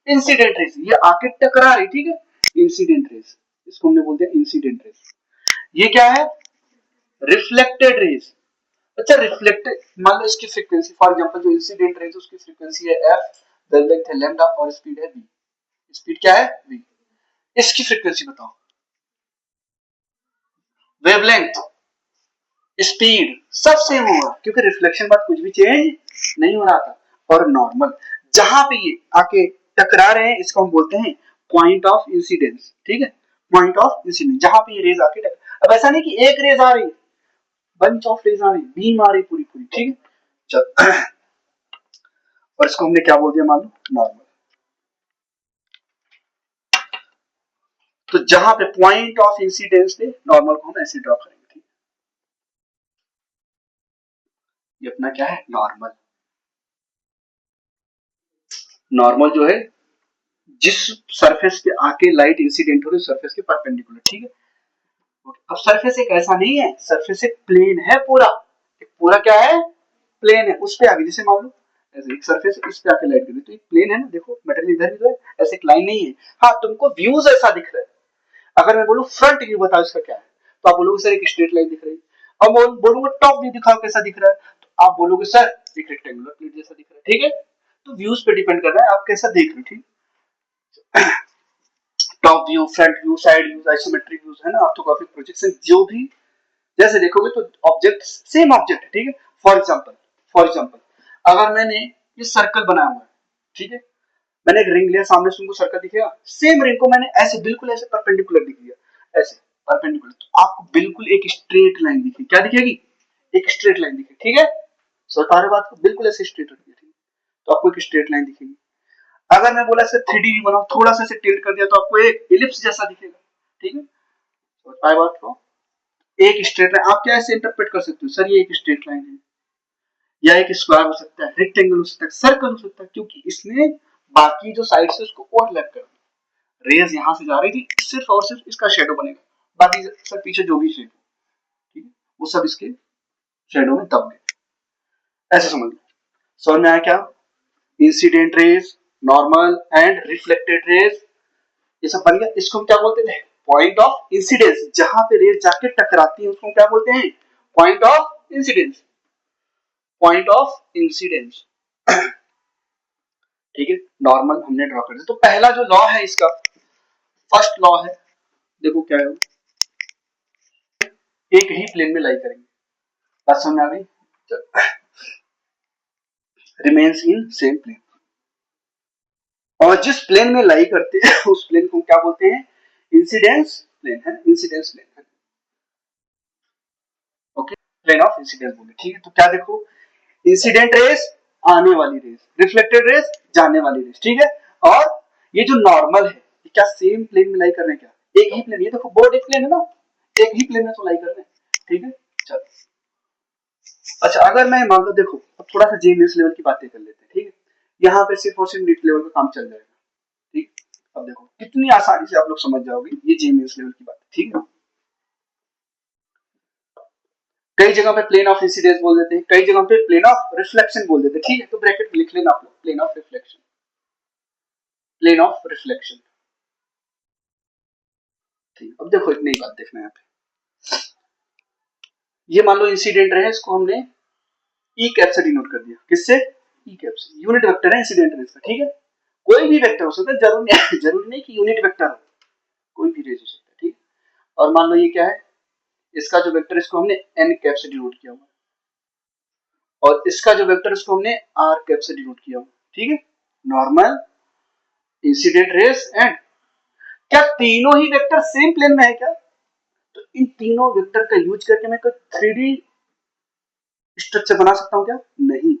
इंसिडेंट रेज, ये आके टकरा रही, ठीक है, इंसिडेंट रेज, इसको हमने बोलते हैं इंसिडेंट रेज। ये क्या है, रिफ्लेक्टेड रेज। अच्छा रिफ्लेक्टेड, मान लो इसकी फ्रीक्वेंसी फॉर एग्जांपल जो इंसिडेंट रेज उसकी फ्रीक्वेंसी है एफ, वेवलेंथ है लैम्डा और स्पीड है v, स्पीड क्या है v, इसकी फ्रीक्वेंसी बताओ, वेवलेंथ, स्पीड सब सेम होगा क्योंकि रिफ्लेक्शन बाद कुछ भी चेंज नहीं हो रहा था। और नॉर्मल जहां पे ये आके टकरा रहे हैं इसको हम बोलते हैं पॉइंट ऑफ इंसिडेंस, ठीक है, पॉइंट ऑफ इंसिडेंस, जहां पे ये रेज आके टकरा, अब ऐसा नहीं कि एक रेज आ रही, बंच ऑफ रेज आ रही, बीम आ रही पूरी पूरी, ठीक है। चल और इसको हमने क्या बोल दिया, मान लो नॉर्मल। तो जहां पे पॉइंट ऑफ इंसिडेंस थे नॉर्मल को हम ऐसे ड्रॉ करेंगे, ठीक, ये अपना क्या है नॉर्मल। नॉर्मल जो है जिस सरफेस पे आके लाइट इंसिडेंट हो रही है सरफेस के परपेंडिकुलर, ठीक है। अब सरफेस एक ऐसा नहीं है, सरफेस एक प्लेन है पूरा, एक पूरा क्या है प्लेन है, उस पे आगे जैसे मान लो ऐसे एक सरफेस इस पे आके लाइट गिरी तो एक प्लेन है ना, देखो मटेरियल इधर इधर है, ऐसे एक लाइन नहीं है। हाँ तुमको व्यूज ऐसा दिख रहा है, अगर मैं बोलूं फ्रंट व्यू बताओ इसका क्या है, तो आप बोलोगे सर एक स्ट्रेट लाइन दिख रही है। अब बोलूंगा टॉप व्यू दिखाओ कैसा दिख रहा है, तो आप बोलोगे सर एक रेक्टेंगुलर प्लेट जैसा दिख रहा है, ठीक है। तो व्यूज पे डिपेंड कर रहा है आप कैसा देख रहे हो, ठीक। Top view, front view, side views, isometric views है ना, ऑर्थोग्राफिक प्रोजेक्शन, जो भी जैसे देखोगे तो ऑब्जेक्ट सेम ऑब्जेक्ट है, ठीक है। फॉर एग्जांपल अगर मैंने ये सर्कल बनाया हुआ है, ठीक है, मैंने एक रिंग लिया सामने से तुमको सर्कल दिखेगा, सेम रिंग को मैंने ऐसे बिल्कुल ऐसे परपेंडिकुलर दिख दिया, ऐसे परपेंडिकुलर, तो आपको बिल्कुल एक स्ट्रेट लाइन दिखेगी, क्या दिखेगी, एक स्ट्रेट लाइन दिखेगी, ठीक है। सो सारे बात को बिल्कुल ऐसे स्ट्रेट रखिए, ठीक है, तो आपको एक स्ट्रेट लाइन दिखेगी। अगर मैं बोला इसे 3D व्यू बनाओ, थोड़ा सा इसे टिल्ट कर दिया तो आपको एक एलिप्स जैसा दिखेगा, ठीक है। समझ पाए बात को, एक स्ट्रेट लाइन आप क्या ऐसे इंटरप्रेट कर सकते हो, सर ये एक स्ट्रेट लाइन है, या एक स्क्वायर हो सकता है, रेक्टेंगल हो सकता है, सर्कल हो सकता है, क्योंकि इसने बाकी जो साइड से उसको ओवरलैप कर, रेज यहां से जा रही थी, सिर्फ और सिर्फ इसका शेडो बनेगा, बाकी सब पीछे जो भी शेड, ठीक है, वो सब इसके शेडो में दब गए, ऐसे समझ लो। समझ में आया क्या, incident raise, normal and reflected raise, ये सब बन गया। इसको हम क्या बोलते हैं, पॉइंट ऑफ इंसिडेंस, जहां पे रेज जाके टकराती है उसको क्या बोलते हैं, point of incidence, point of incidence, ठीक है। नॉर्मल हमने ड्रॉ कर दिया, तो पहला जो लॉ है इसका, फर्स्ट लॉ है, देखो क्या है, एक ही प्लेन में लाई करेंगे, बात समझ में आ गई, रिमेन्स इन सेम प्लेन, और जिस प्लेन में लाई करते हैं उस प्लेन को क्या बोलते हैं, इंसिडेंस प्लेन है, इंसिडेंस प्लेन है, ओके, प्लेन ऑफ इंसिडेंस बोले, ठीक है। तो क्या देखो, इंसिडेंट रेस आने वाली रेस, रिफ्लेक्टेड रेस जाने वाली रेस, ठीक है। और ये जो नॉर्मल है ये क्या सेम प्लेन में लाई कर रहे हैं, क्या एक ही प्लेन, ये देखो बोर्ड एक प्लेन है ना, एक ही प्लेन में तो लाई कर रहे हैं, ठीक है। चलो अच्छा अगर मैं मान लो, देखो अब थोड़ा सा जीनियस लेवल की बातें कर लेते हैं, ठीक है, यहाँ पे सिर्फ और सिर्फ नीट लेवल का काम चल जाएगा, ठीक। अब देखो कितनी आसानी से आप लोग समझ जाओगे ये जीनियस लेवल की बात, ठीक है। कई जगह पे प्लेन ऑफ इंसिडेंस बोल देते हैं, कई जगह पे प्लेन ऑफ रिफ्लेक्शन बोल देते हैं, ठीक है, तो ब्रैकेट में लिख लेना आप लोग, plane of reflection, plane of reflection, ठीक। अब देखो एक नई बात देखना है यहाँ पे, ये मान लो इंसिडेंट रहे, इसको हमने ई कैप से डिनोट कर दिया, किससे, ई कैप से, यूनिट वेक्टर है इंसिडेंट रेज का, ठीक है। कोई भी वेक्टर हो सकता है, जरूरी नहीं कि यूनिट वेक्टर हो, कोई भी रेज हो सकता है, ठीक। और मान लो ये क्या है, इसका जो वेक्टर इसको हमने एन कैप से डिनोट किया हुआ, और इसका जो वेक्टर इसको हमने आर कैप से डिनोट किया हुआ, ठीक है। नॉर्मल, इंसिडेंट रेस एंड, क्या तीनों ही वेक्टर सेम प्लेन में है क्या? तो इन तीनों वेक्टर का यूज करके मैं कोई 3D स्ट्रक्चर बना सकता हूं क्या? नहीं,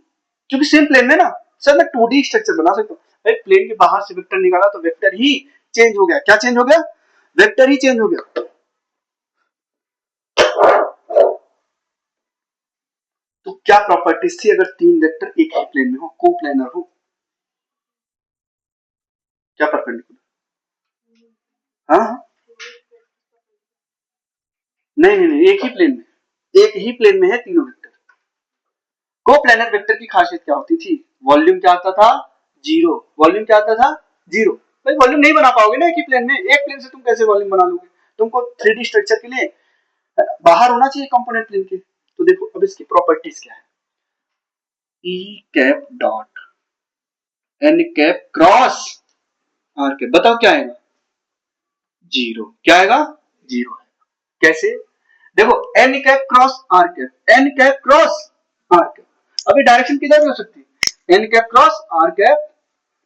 क्योंकि सेम प्लेन में ना सर मैं 2D स्ट्रक्चर बना सकता हूँ। प्लेन के बाहर से वेक्टर निकाला तो वेक्टर ही चेंज हो गया। क्या चेंज हो गया? वेक्टर ही चेंज हो गया। तो क्या प्रॉपर्टीज थी अगर तीन वेक्टर एक ही प्लेन में हो, कोप्लेनर हो? क्या परपेंडिकुलर? हाँ, नहीं नहीं नहीं, एक ही प्लेन में, एक ही प्लेन में है तीनों वेक्टर। कोप्लेनर वेक्टर की खासियत क्या होती थी? वॉल्यूम क्या आता था? जीरो। वॉल्यूम क्या आता था? जीरो। भाई वॉल्यूम नहीं बना पाओगे ना एक ही प्लेन में, एक प्लेन से तुम कैसे वॉल्यूम बना लोगे? तुमको 3D स्ट्रक्चर के लिए बाहर होना चाहिए कंपोनेंट प्लेन के। तो देखो अब इसकी प्रॉपर्टीज क्या है, E cap dot N cap cross R cap, बताओ क्या आएगा? जीरो। क्या आएगा? जीरो आएगा। कैसे? देखो N cap cross R cap, N cap cross R cap, अभी डायरेक्शन किधर भी हो सकती है, N cap cross R cap,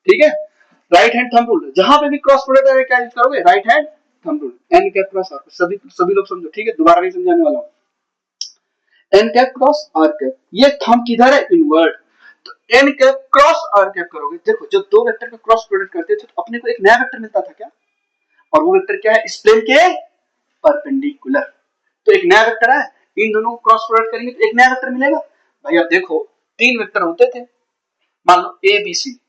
ठीक है। राइट हैंड थंब रूल, जहां पे भी क्रॉस प्रोडक्ट आएगा क्या यूज करोगे? Right hand thumb rule, N cap cross R cap. सभी लोग समझो, ठीक है, दोबारा नहीं समझाने वाला हूं। N cap cross R cap, ये थंब किधर है? इनवर्ट। तो N cap cross R cap करोगे, देखो जब दो वेक्टर का क्रॉस प्रोडक्ट करते थे तो अपने को एक नया वेक्टर मिलता था क्या? और वो वेक्टर क्या है? इस प्लेन के परपेंडिकुलर। तो एक नया वेक्टर है, इन दोनों को क्रॉस प्रोडक्ट करेंगे तो एक नया वेक्टर मिलेगा। भाई अब देखो तीन वेक्टर होते थे, मान लो A B C,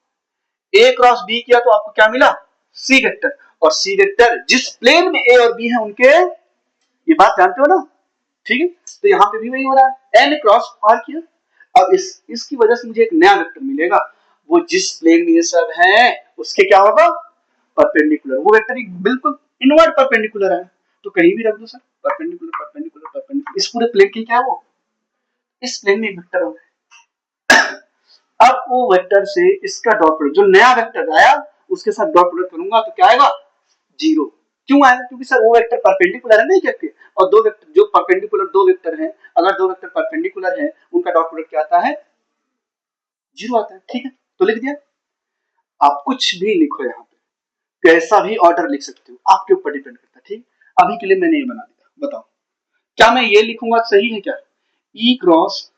A cross B किया तो आपको क्या मिला? C vector. और सी वेक्टर जिस प्लेन में ए और बी है उनके, ये बात जानते हो ना, ठीक है। तो यहाँ पे भी वही हो रहा है, एन क्रॉस आर किया, अब इसकी वजह से मुझे एक नया वेक्टर मिलेगा, वो जिस प्लेन में ये सब है उसके क्या होगा? परपेंडिकुलर। वो वेक्टर बिल्कुल इनवर्ट परपेंडिकुलर है, तो कहीं भी रख दो सर, परपेंडिकुलर परपेंडिकुलर परपेंडिकुलर, इस पूरे प्लेन की क्या है वो? इस प्लेन में एक वेक्टर होगा। अब वो वेक्टर से इसका डॉट प्रोडक्ट, जो नया वेक्टर आया उसके साथ डॉट प्रोडक्ट करूंगा तो क्या आएगा? जीरो। क्यों आएगा? क्योंकि सर वो वेक्टर परपेंडिकुलर है नहीं कहते, और दो वेक्टर जो परपेंडिकुलर दो वेक्टर हैं, अगर दो वेक्टर परपेंडिकुलर हैं उनका डॉट प्रोडक्ट क्या आता है? जीरो आता है, ठीक है। तो लिख दिया। आप कुछ भी लिखो यहाँ पे, कैसा भी ऑर्डर लिख सकते हो, आपके ऊपर डिपेंड करता है, ठीक। अभी के लिए मैंने ये बना दिया, बताओ क्या मैं ये लिखूंगा सही है क्या? ई क्रॉस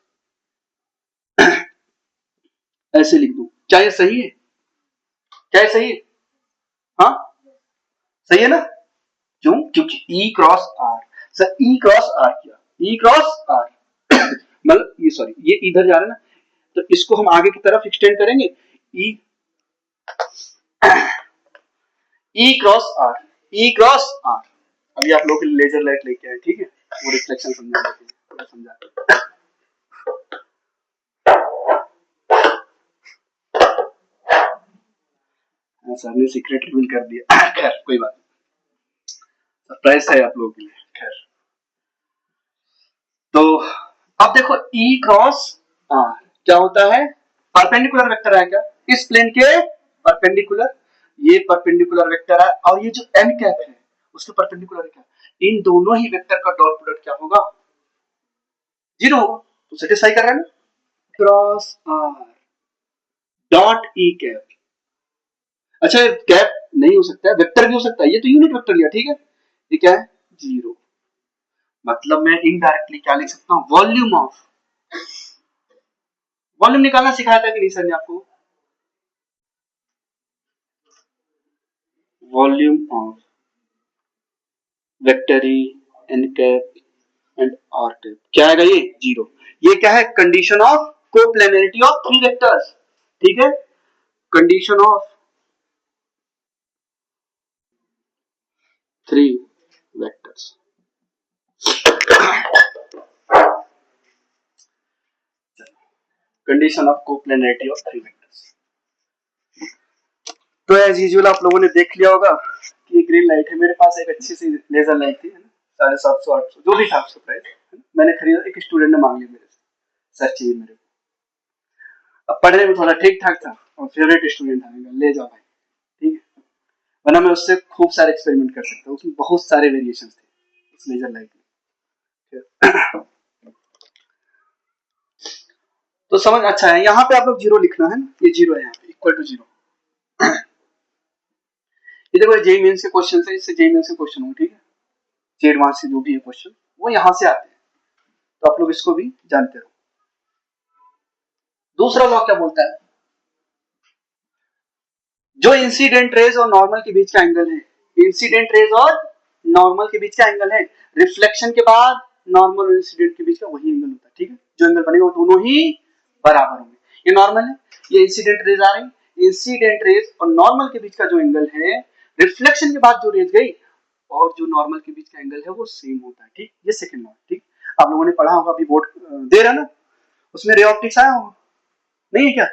ऐसे लिख दूं, क्या ये सही है? क्या ये सही है? हाँ सही है ना? क्यों? क्योंकि E cross R, sir E cross R किया, ई क्रॉस आर मतलब ये सॉरी ये इधर जा रहा है ना, तो इसको हम आगे की तरफ एक्सटेंड करेंगे, E E cross R, E cross R. अभी आप लोग लेजर लाइट लेके आए, ठीक है, वो रिफ्लेक्शन समझाने के लिए समझा। सर ने सीक्रेट रिवील कर दिया खैर कोई बात नहीं, सरप्राइज है आप लोगों के लिए। खैर तो अब देखो ई क्रॉस आर क्या होता है? परपेंडिकुलर वेक्टर है क्या इस प्लेन के? परपेंडिकुलर, ये परपेंडिकुलर वेक्टर है, और ये जो एन कैप है उसके परपेंडिकुलर है क्या? इन दोनों ही वेक्टर का डॉट प्रोडक्ट क्या होगा? जीरो होगा। तो सेटिस्फाई कर रहे हैं ना? Cross R dot E cap, अच्छा कैप नहीं हो सकता है, वेक्टर भी हो सकता है, ये तो यूनिट वेक्टर लिया, ठीक है। ये क्या है? जीरो। मतलब मैं इनडायरेक्टली क्या लिख सकता हूं? वॉल्यूम ऑफ, वॉल्यूम निकालना सिखाया था कि नहीं सर ने आपको? Volume of vector E N cap and R cap, क्या आएगा? ये जीरो। ये क्या है? Condition of coplanarity of three vectors, ठीक है, condition of three vectors. Condition of coplanarity of three vectors. तो एज यूजुअल आप लोगों ने देख लिया होगा कि ग्रीन लाइट है, मेरे पास एक अच्छी सी लेजर लाइट थी, 750-800 जो भी था उसका प्राइस, मैंने खरीदा, एक स्टूडेंट ने मांग लिया मेरे से, सर चाहिए मेरे को। अब पढ़ने में थोड़ा ठीक ठाक था और फेवरेट स्टूडेंट था, ले जाओ भाई, ठीक है, वरना मैं उससे खूब सारे एक्सपेरिमेंट कर सकता हूँ, उसमें बहुत सारे वेरिएशन थे उस लेजर लाइट में, तो समझ अच्छा है। यहाँ पे आप लोग जीरो लिखना है ना, ये जीरो है यहाँ पे, इक्वल टू जीरो। ये देखो जेईई मेंस के क्वेश्चन है, इससे जेईई मेंस के क्वेश्चन होंगे, ठीक है, जे एडवांस से जो भी है क्वेश्चन वो यहाँ से आते हैं, तो आप लोग इसको भी जानते रहो। दूसरा लॉ क्या बोलता है, जो इंसिडेंट रेज और नॉर्मल के बीच का एंगल है, इंसिडेंट रेज और नॉर्मल के बीच का एंगल है, रिफ्लेक्शन के बाद नॉर्मल और इंसिडेंट के बीच का वही एंगल होता है, ठीक है, जो एंगल बनेगा वो दोनों ही बराबर होंगे। ये नॉर्मल है, ये इंसिडेंट रेज आ रही, इंसिडेंट रेज और नॉर्मल के बीच का जो एंगल है, रिफ्लेक्शन के बाद जो रेज गई और जो नॉर्मल के बीच का एंगल है वो सेम होता है, ठीक। ये सेकंड लॉ, ठीक। आप लोगों ने पढ़ा होगा, अभी बोर्ड दे रहा ना, उसमें रे ऑप्टिक्स आया होगा, नहीं है क्या,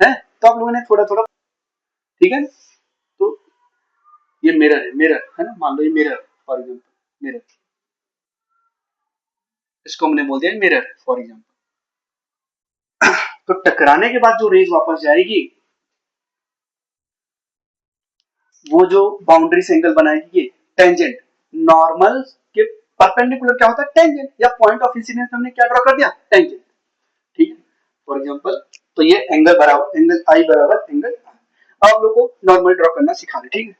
है, तो आप लोगों ने थोड़ा थोड़ा, ठीक है। तो ये मिरर है, मिरर है ना, मान लो ये मिरर, फॉर एग्जांपल मिरर, इसको हमने बोल दिया मिरर फॉर एग्जांपल। तो टकराने के बाद जो रेज वापस जाएगी वो जो बाउंड्री से एंगल बनाएगी, ये टेंजेंट, नॉर्मल के परपेंडिकुलर क्या होता है, टेंजेंट, या पॉइंट ऑफ इंसिडेंस हमने क्या ड्रॉ कर दिया, टेंजेंट, ठीक है, फॉर एग्जांपल। तो ये एंगल बराबर, एंगल आई बराबर एंगल, आप लोग को नॉर्मल ड्रॉ करना सिखा रहे, ठीक है।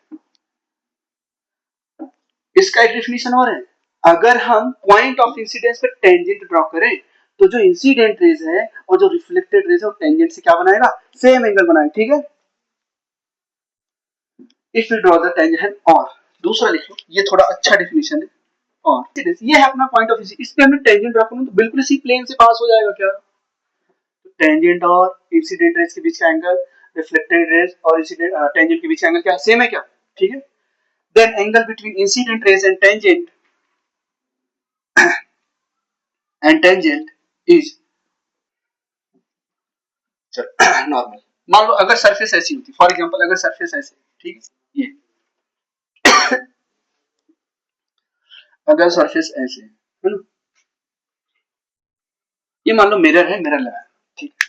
इसका एक डेफिनेशन और है, अगर हम पॉइंट ऑफ इंसिडेंस पे टेंजेंट ड्रॉ करें तो जो इंसिडेंट रेज है और जो रिफ्लेक्टेड रेज है वो टेंजेंट से क्या बनाएगा, सेम एंगल बनाएगा, ठीक है। If we draw the tangent, और दूसरा लिख लो, ये थोड़ा अच्छा डेफिनेशन है, और ये है अपना पॉइंट ऑफ इंसिडेंस, इस पे हमने टेंजेंट ड्रॉ करूं तो बिल्कुल इसी प्लेन से पास हो जाएगा क्या, तो टेंजेंट और इंसिडेंट रेज के बीच का एंगल, रिफ्लेक्टेड रेज और इंसिडेंट टेंजेंट के बीच का एंगल क्या सेम है क्या, ठीक है। Then angle between incident rays and tangent is normal. मान लो अगर सरफेस ऐसी होती, फॉर एग्जांपल अगर सरफेस ऐसे, ठीक है, ये अगर सरफेस ऐसे है ना, ये मान लो मिरर है, मिरर लगा, ठीक है,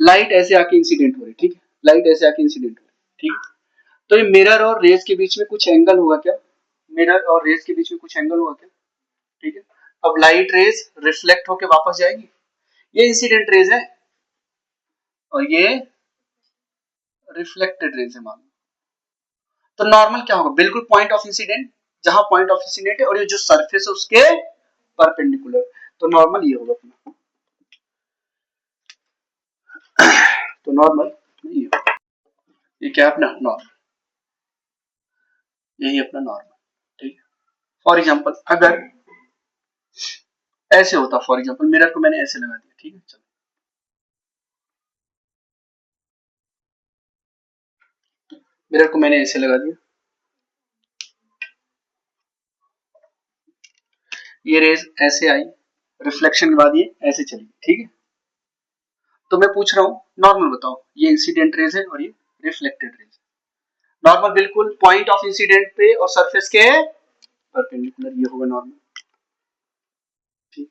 लाइट ऐसे आके इंसिडेंट हो रही, ठीक है, लाइट ऐसे आके इंसिडेंट हो रही, ठीक है, तो ये मिरर और रेज के बीच में कुछ एंगल होगा क्या, मिरर और रेज के बीच में कुछ एंगल होगा क्या, ठीक है। अब लाइट रेज रिफ्लेक्ट होके वापस जाएगी, ये इंसिडेंट रेज है और ये रिफ्लेक्टेड रेज है मान लो, तो नॉर्मल क्या होगा, बिल्कुल पॉइंट ऑफ इंसिडेंट, जहां पॉइंट ऑफ इंसिडेंट है और ये जो सरफेस है उसके परपेंडिकुलर, तो नॉर्मल ये होगा अपना, तो नॉर्मल ये होगा, ये क्या है अपना नॉर्मल, यही अपना नॉर्मल, ठीक है। फॉर एग्जांपल अगर ऐसे होता, फॉर एग्जांपल मिरर को मैंने ऐसे लगा दिया, ठीक है, चलो मिरर को मैंने ऐसे लगा दिया, ये रेज ऐसे आई, रिफ्लेक्शन के बाद ये ऐसे चली, ठीक है। तो मैं पूछ रहा हूँ नॉर्मल बताओ, ये इंसिडेंट रेज है और ये रिफ्लेक्टेड रेज, नॉर्मल बिल्कुल पॉइंट ऑफ इंसिडेंट पे और सरफेस के परपेंडिकुलर, ये होगा नॉर्मल, ठीक।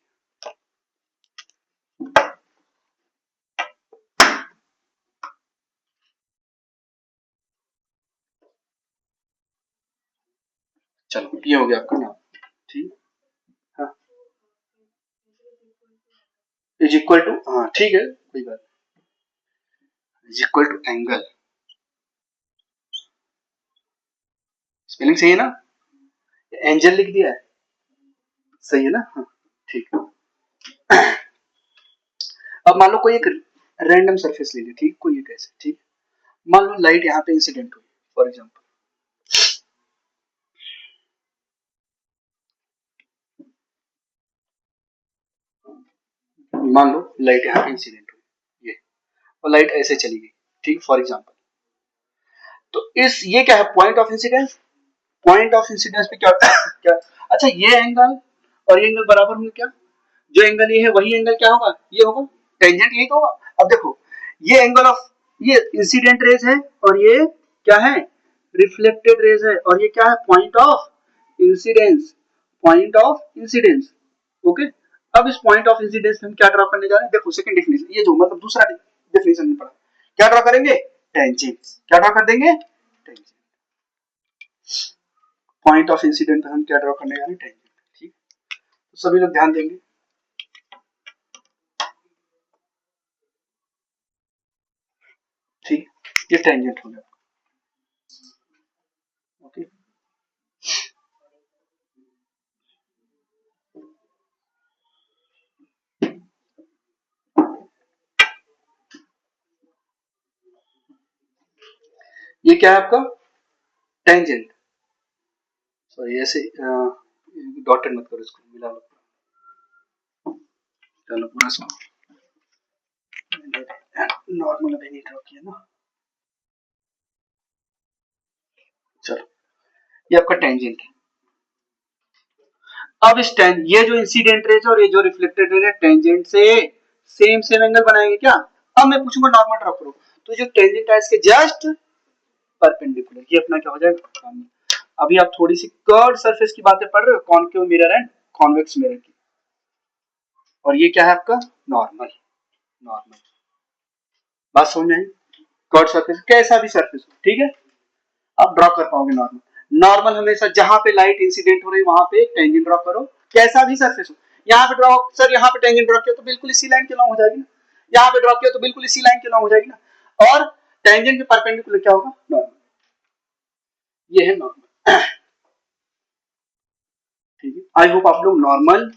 चलो ये हो गया आपका नाम, ठीक, हाँ, इज इक्वल टू, हाँ ठीक है, कोई बात, is equal to angle, spelling सही है ना, एंजल लिख दिया है, सही है ना, हाँ ठीक है। अब मान लो कोई एक रैंडम सरफेस ले लिया, ठीक, कोई एक ऐसे, ठीक, मान लो लाइट यहाँ पे इंसिडेंट हुई, फॉर एग्जांपल मान लो लाइट यहाँ पे इंसिडेंट हुई, ये, और लाइट ऐसे चली गई, ठीक, फॉर एग्जांपल, तो इस ये क्या है, point of incidence, point of incidence पे क्या क्या, अच्छा ये एंगल और ये एंगल बराबर होंगे क्या, जो एंगल ये है वही एंगल क्या होगा, ये होगा टेंजेंट, यही तो होगा। अब देखो ये एंगल ऑफ, ये इंसिडेंट रेज है और ये क्या है, रिफ्लेक्टेड रेज है, और ये क्या है, point of incidence, point of incidence, okay. अब इस पॉइंट ऑफ इंसिडेंस हम क्या ड्रॉ करने जा रहे हैं, देखो सेकंड डेफिनेशन, ये जो मतलब दूसरा डेफिनेशन में पढ़ा, क्या ड्रॉ करेंगे, टेंजेंट, क्या ड्रॉ कर देंगे, टेंजेंट, पॉइंट ऑफ इंसिडेंट हम क्या ड्रॉ करने जा रहे हैं, टेंजेंट, ठीक। सभी लोग ध्यान देंगे। ठीक, ये टेंजेंट हो गया। ओके, ये क्या है आपका टेंजेंट। सॉरी ऐसे डॉटेड मत करो, इसको मिला लो। चलो पूरा इसको नॉर्मल अभी नहीं ड्रॉ किया ना। चलो, ये आपका टेंजेंट है। अब इस ये जो इंसिडेंट रेज और ये जो रिफ्लेक्टेड रेज है टेंजेंट से सेम सेम एंगल बनाएंगे क्या। अब मैं पूछूंगा नॉर्मल ड्रॉ करो, तो जो टेंजेंट है इसके जस्ट परपेंडिकुलर, ये अपना क्या हो जाएगा। अभी आप थोड़ी सी कर्व सरफेस की बातें पढ़ रहे हो, concave mirror and convex mirror की, और ये क्या है आपका नॉर्मल। नॉर्मल बात समझ में आई। कर्व सरफेस कैसा भी सरफेस हो, ठीक है, आप ड्रॉ कर पाओगे नॉर्मल। नॉर्मल हमेशा जहां पे लाइट इंसिडेंट हो रही है वहां पे टेंजेंट ड्रॉ करो, कैसा भी सरफेस हो। यहाँ पे ड्रॉ सर, यहाँ पे टेंजेंट ड्रॉ किया तो बिल्कुल इसी लाइन के लॉन्ग हो जाएगी ना, यहाँ पे ड्रॉ किया तो बिल्कुल इसी लाइन के लॉन्ग हो जाएगी ना, और टेंजेंट के परपेंडिकुलर क्या होगा नॉर्मल। ये है नॉर्मल। ठीक है, आई होप आप लोग normal,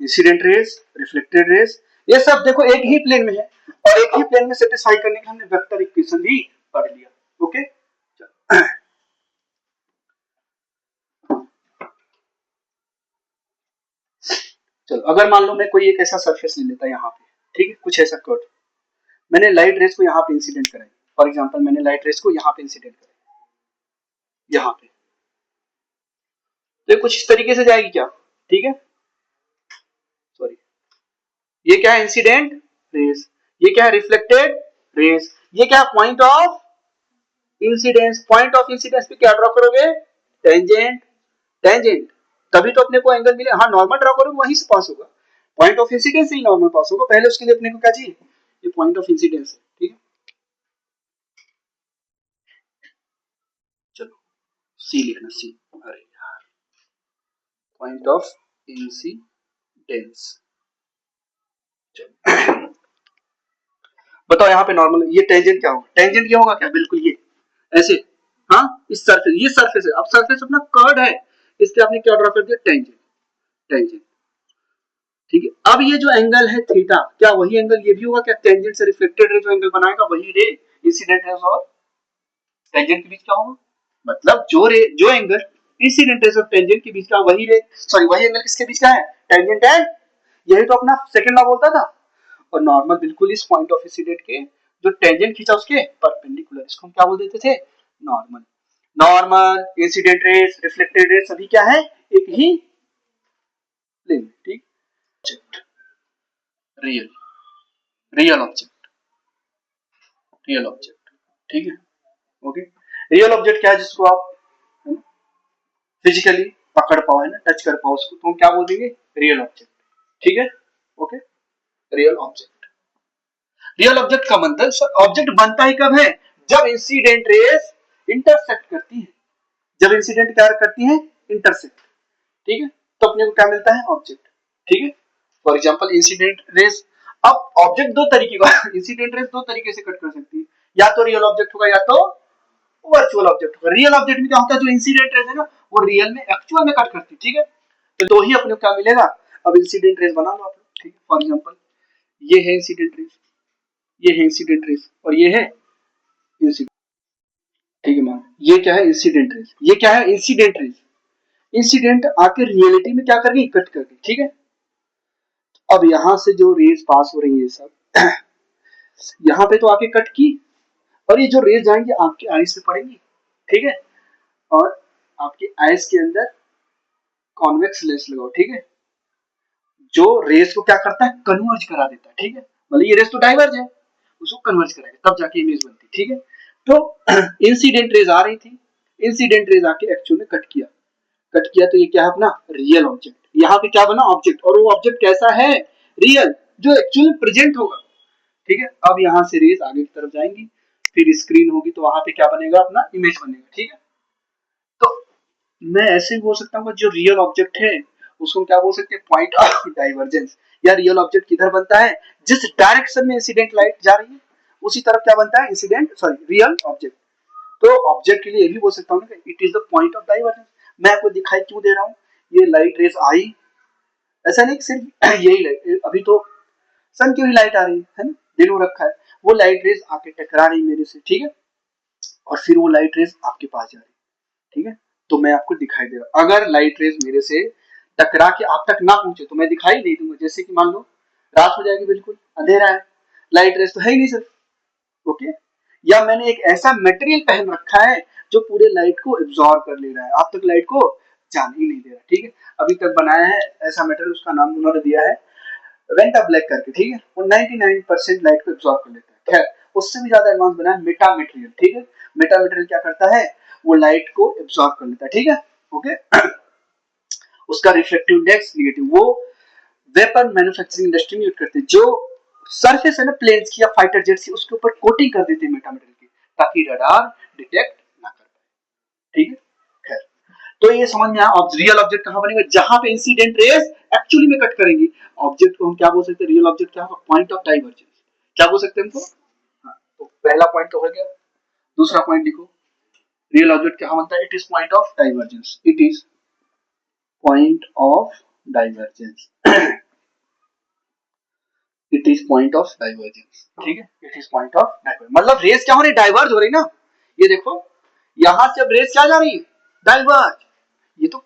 incident rays, reflected rays, ये सब देखो एक ही प्लेन में है, और एक ही प्लेन में सेटिस्फाई करने के हमने वेक्टर इक्वेशन भी पढ़ लिया। ओके, चलो अगर मान लो मैं कोई एक ऐसा सरफेस ले लेता यहाँ पे, ठीक है, कुछ ऐसा कर्व, मैंने लाइट रेस को यहाँ पे इंसिडेंट कराई, फॉर एग्जांपल मैंने लाइट रेस को यहाँ पे इंसिडेंट कराई यहाँ पे, तो ये कुछ इस तरीके से जाएगी क्या, ठीक है, सॉरी, ये क्या है इंसिडेंट रेस, ये क्या है रिफ्लेक्टेड रेस, ये क्या है point of incidence, point of incidence पे क्या ड्रॉ करोगे टेंजेंट, टेंजेंट, तभी तो अपने को एंगल मिले। हाँ नॉर्मल ड्रॉ करोगे वहीं से पास होगा, पॉइंट ऑफ इंसिडेंस से ही नॉर्मल पास होगा, पहले उसके लिए अपने को क्या चाहिए, ये पॉइंट ऑफ इंसिडेंस है, ठीक है। चलो सी लिखना, सी, अरे यार, पॉइंट ऑफ इंसिडेंस। बताओ यहाँ पे नॉर्मल ये टेंजेंट क्या होगा, टेंजेंट क्या होगा क्या, बिल्कुल ये ऐसे, हाँ इस सरफेस, ये सरफेस है, अब सरफेस अपना कर्ड है, इसलिए आपने क्या ड्रॉ कर दिया टेंजेंट, टेंजेंट, ठीक है। अब ये जो एंगल है थीटा, क्या वही एंगल ये भी होगा क्या, टेंजेंट से रिफ्लेक्टेड रे जो एंगल बनाएगा वही रे इंसिडेंट रेज और टेंजेंट के बीच का होगा, मतलब जो एंगल इंसिडेंट रेज और टेंजेंट के बीच का वही रे, सॉरी वही एंगल किसके बीच का है, टेंजेंट एंड, यही तो अपना सेकंड लॉ बोलता था। और नॉर्मल बिल्कुल इस पॉइंट ऑफ इंसिडेंट के जो टेंजेंट खींचा उसके परपेंडिकुलर, इसको हम क्या बोल देते थे normal. Normal, incident rays, reflected rays सभी क्या है एक ही प्लेन, ठीक। Object, real, real object, real object, ठीक है, ओके। रियल ऑब्जेक्ट क्या है जिसको आप फिजिकली पकड़ पाओ, है ना, टच कर पाओ उसको, तो हम क्या बोल देंगे रियल ऑब्जेक्ट, ठीक है, okay. Real object, real object का मतलब ऑब्जेक्ट बनता ही कब है, जब इंसिडेंट रेस इंटरसेक्ट करती है, जब इंसिडेंट क्या करती है इंटरसेक्ट, ठीक है, तो अपने को क्या मिलता है ऑब्जेक्ट, ठीक है। फॉर एग्जांपल इंसिडेंट रेस, अब ऑब्जेक्ट दो तरीके का इंसिडेंट रेस दो तरीके से कट कर सकती है, या तो रियल ऑब्जेक्ट होगा या तो वर्चुअल ऑब्जेक्ट होगा। रियल ऑब्जेक्ट में क्या होता है, जो इंसिडेंट रेस है ना वो रियल में एक्चुअल में कट करती है, ठीक है, तो ही अपने को क्या मिलेगा। अब इंसिडेंट रेस बना लो आप, ठीक है, फॉर एग्जांपल ये है इंसिडेंट रेस, ये है इंसिडेंट रेस और ये है इंसिडेंट, ठीक है मान, ये क्या है इंसिडेंट रेस, ये क्या है इंसिडेंट रेस, इंसिडेंट आके रियलिटी में क्या कर गई कट कर गई, ठीक है। अब यहां से जो रेज पास हो रही है सब यहाँ पे तो आके कट की, और ये जो रेज जाएंगे आपके आईज पे पड़ेंगी, ठीक है, और आपके आईज के अंदर कॉन्वेक्स लेंस लगाओ, ठीक है, जो रेस को क्या करता है कन्वर्ज करा देता है, ठीक है, मतलब ये रेस तो डाइवर्ज है, उसको कन्वर्ज कराएगा तब जाके इमेज बनती है, ठीक है। तो इंसिडेंट रेज आ रही थी, इंसिडेंट रेज आके एक्चुअल में कट किया, कट किया तो ये क्या है अपना रियल ऑब्जेक्ट, यहाँ पे क्या बना ऑब्जेक्ट, और वो ऑब्जेक्ट कैसा है रियल, जो एक्चुअल प्रेजेंट होगा, ठीक है। अब यहाँ से रेज आगे की तरफ जाएंगी, फिर स्क्रीन होगी तो वहां पे क्या बनेगा अपना इमेज बनेगा, ठीक है। तो मैं ऐसे भी बोल सकता हूँ जो रियल ऑब्जेक्ट है उसको क्या बोल सकते हैं, पॉइंट ऑफ डाइवर्जेंस। या रियल ऑब्जेक्ट किधर बनता है, जिस डायरेक्शन में इंसिडेंट लाइट जा रही है उसी तरफ क्या बनता है, इंसिडेंट सॉरी रियल ऑब्जेक्ट। तो ऑब्जेक्ट के लिए ये भी बोल सकता हूँ ना, it is the point of divergence. मैं आपको दिखाई क्यों दे रहा हूँ, ये लाइट रेज आई, ऐसा नहीं सिर्फ यही लाइट, अभी तो सन की भी लाइट आ रही है ना, दिन हो रखा है, वो लाइट रेज आके टकरा रही मेरे से, ठीक है, और फिर वो लाइट रेज आपके पास जा रही है, ठीक है। तो मैं आपको दिखाई दे रहा हूं, अगर लाइट रेज मेरे से टकरा के आप तक ना पहुंचे तो मैं दिखाई नहीं दूंगा। जैसे कि मान लो रात हो जाएगी, बिल्कुल अंधेरा है, लाइट रेज तो है ही नहीं सर, ओके। या मैंने एक ऐसा मटेरियल पहन रखा है जो पूरे लाइट को एब्जॉर्ब कर ले रहा है, आप तक लाइट को जाने ही नहीं दे रहा, ठीक है। अभी तक बनाया है ऐसा मटेरियल, उसका नाम उन्होंने दिया है वेंटा ब्लैक करके, ठीक है। वो 99% लाइट को एब्जॉर्ब कर लेता है। खैर उससे भी ज्यादा एडवांस बना है मेटा मटेरियल, ठीक है। मेटा मटेरियल क्या करता है, वो लाइट को एब्जॉर्ब कर लेता है, ठीक है, ओके। उसका रिफ्लेक्टिव इंडेक्स नेगेटिव, वो वेपन मैन्युफैक्चरिंग इंडस्ट्री में यूज करते हैं। जो सरफेस है ना प्लेन्स की या फाइटर जेट्स की, उसके ऊपर कोटिंग कर देते हैं मेटा मटेरियल की, ताकि रडार डिटेक्ट ना कर पाए, ठीक है। खैर तो ये समझ में आया, रियल ऑब्जेक्ट कहां बनेगा, जहां पे इंसिडेंट रेज एक्चुअली में कट करेंगी। ऑब्जेक्ट को हम क्या बोल सकते हैं, रियल ऑब्जेक्ट क्या होगा, पॉइंट ऑफ डाइवर्जेंस, क्या बोल सकते हैं हमको। हाँ, तो पहला पॉइंट तो हो गया, दूसरा पॉइंट लिखो, रियल ऑब्जेक्ट क्या बनता है, it is point of divergence, it is point of divergence, it is point of divergence, ठीक है, it is point of divergence. मतलब रेस क्या हो रही, डाइवर्ज हो रही ना, ये देखो यहां से अब रेस क्या जा रही है, डाइवर्ज। ये तो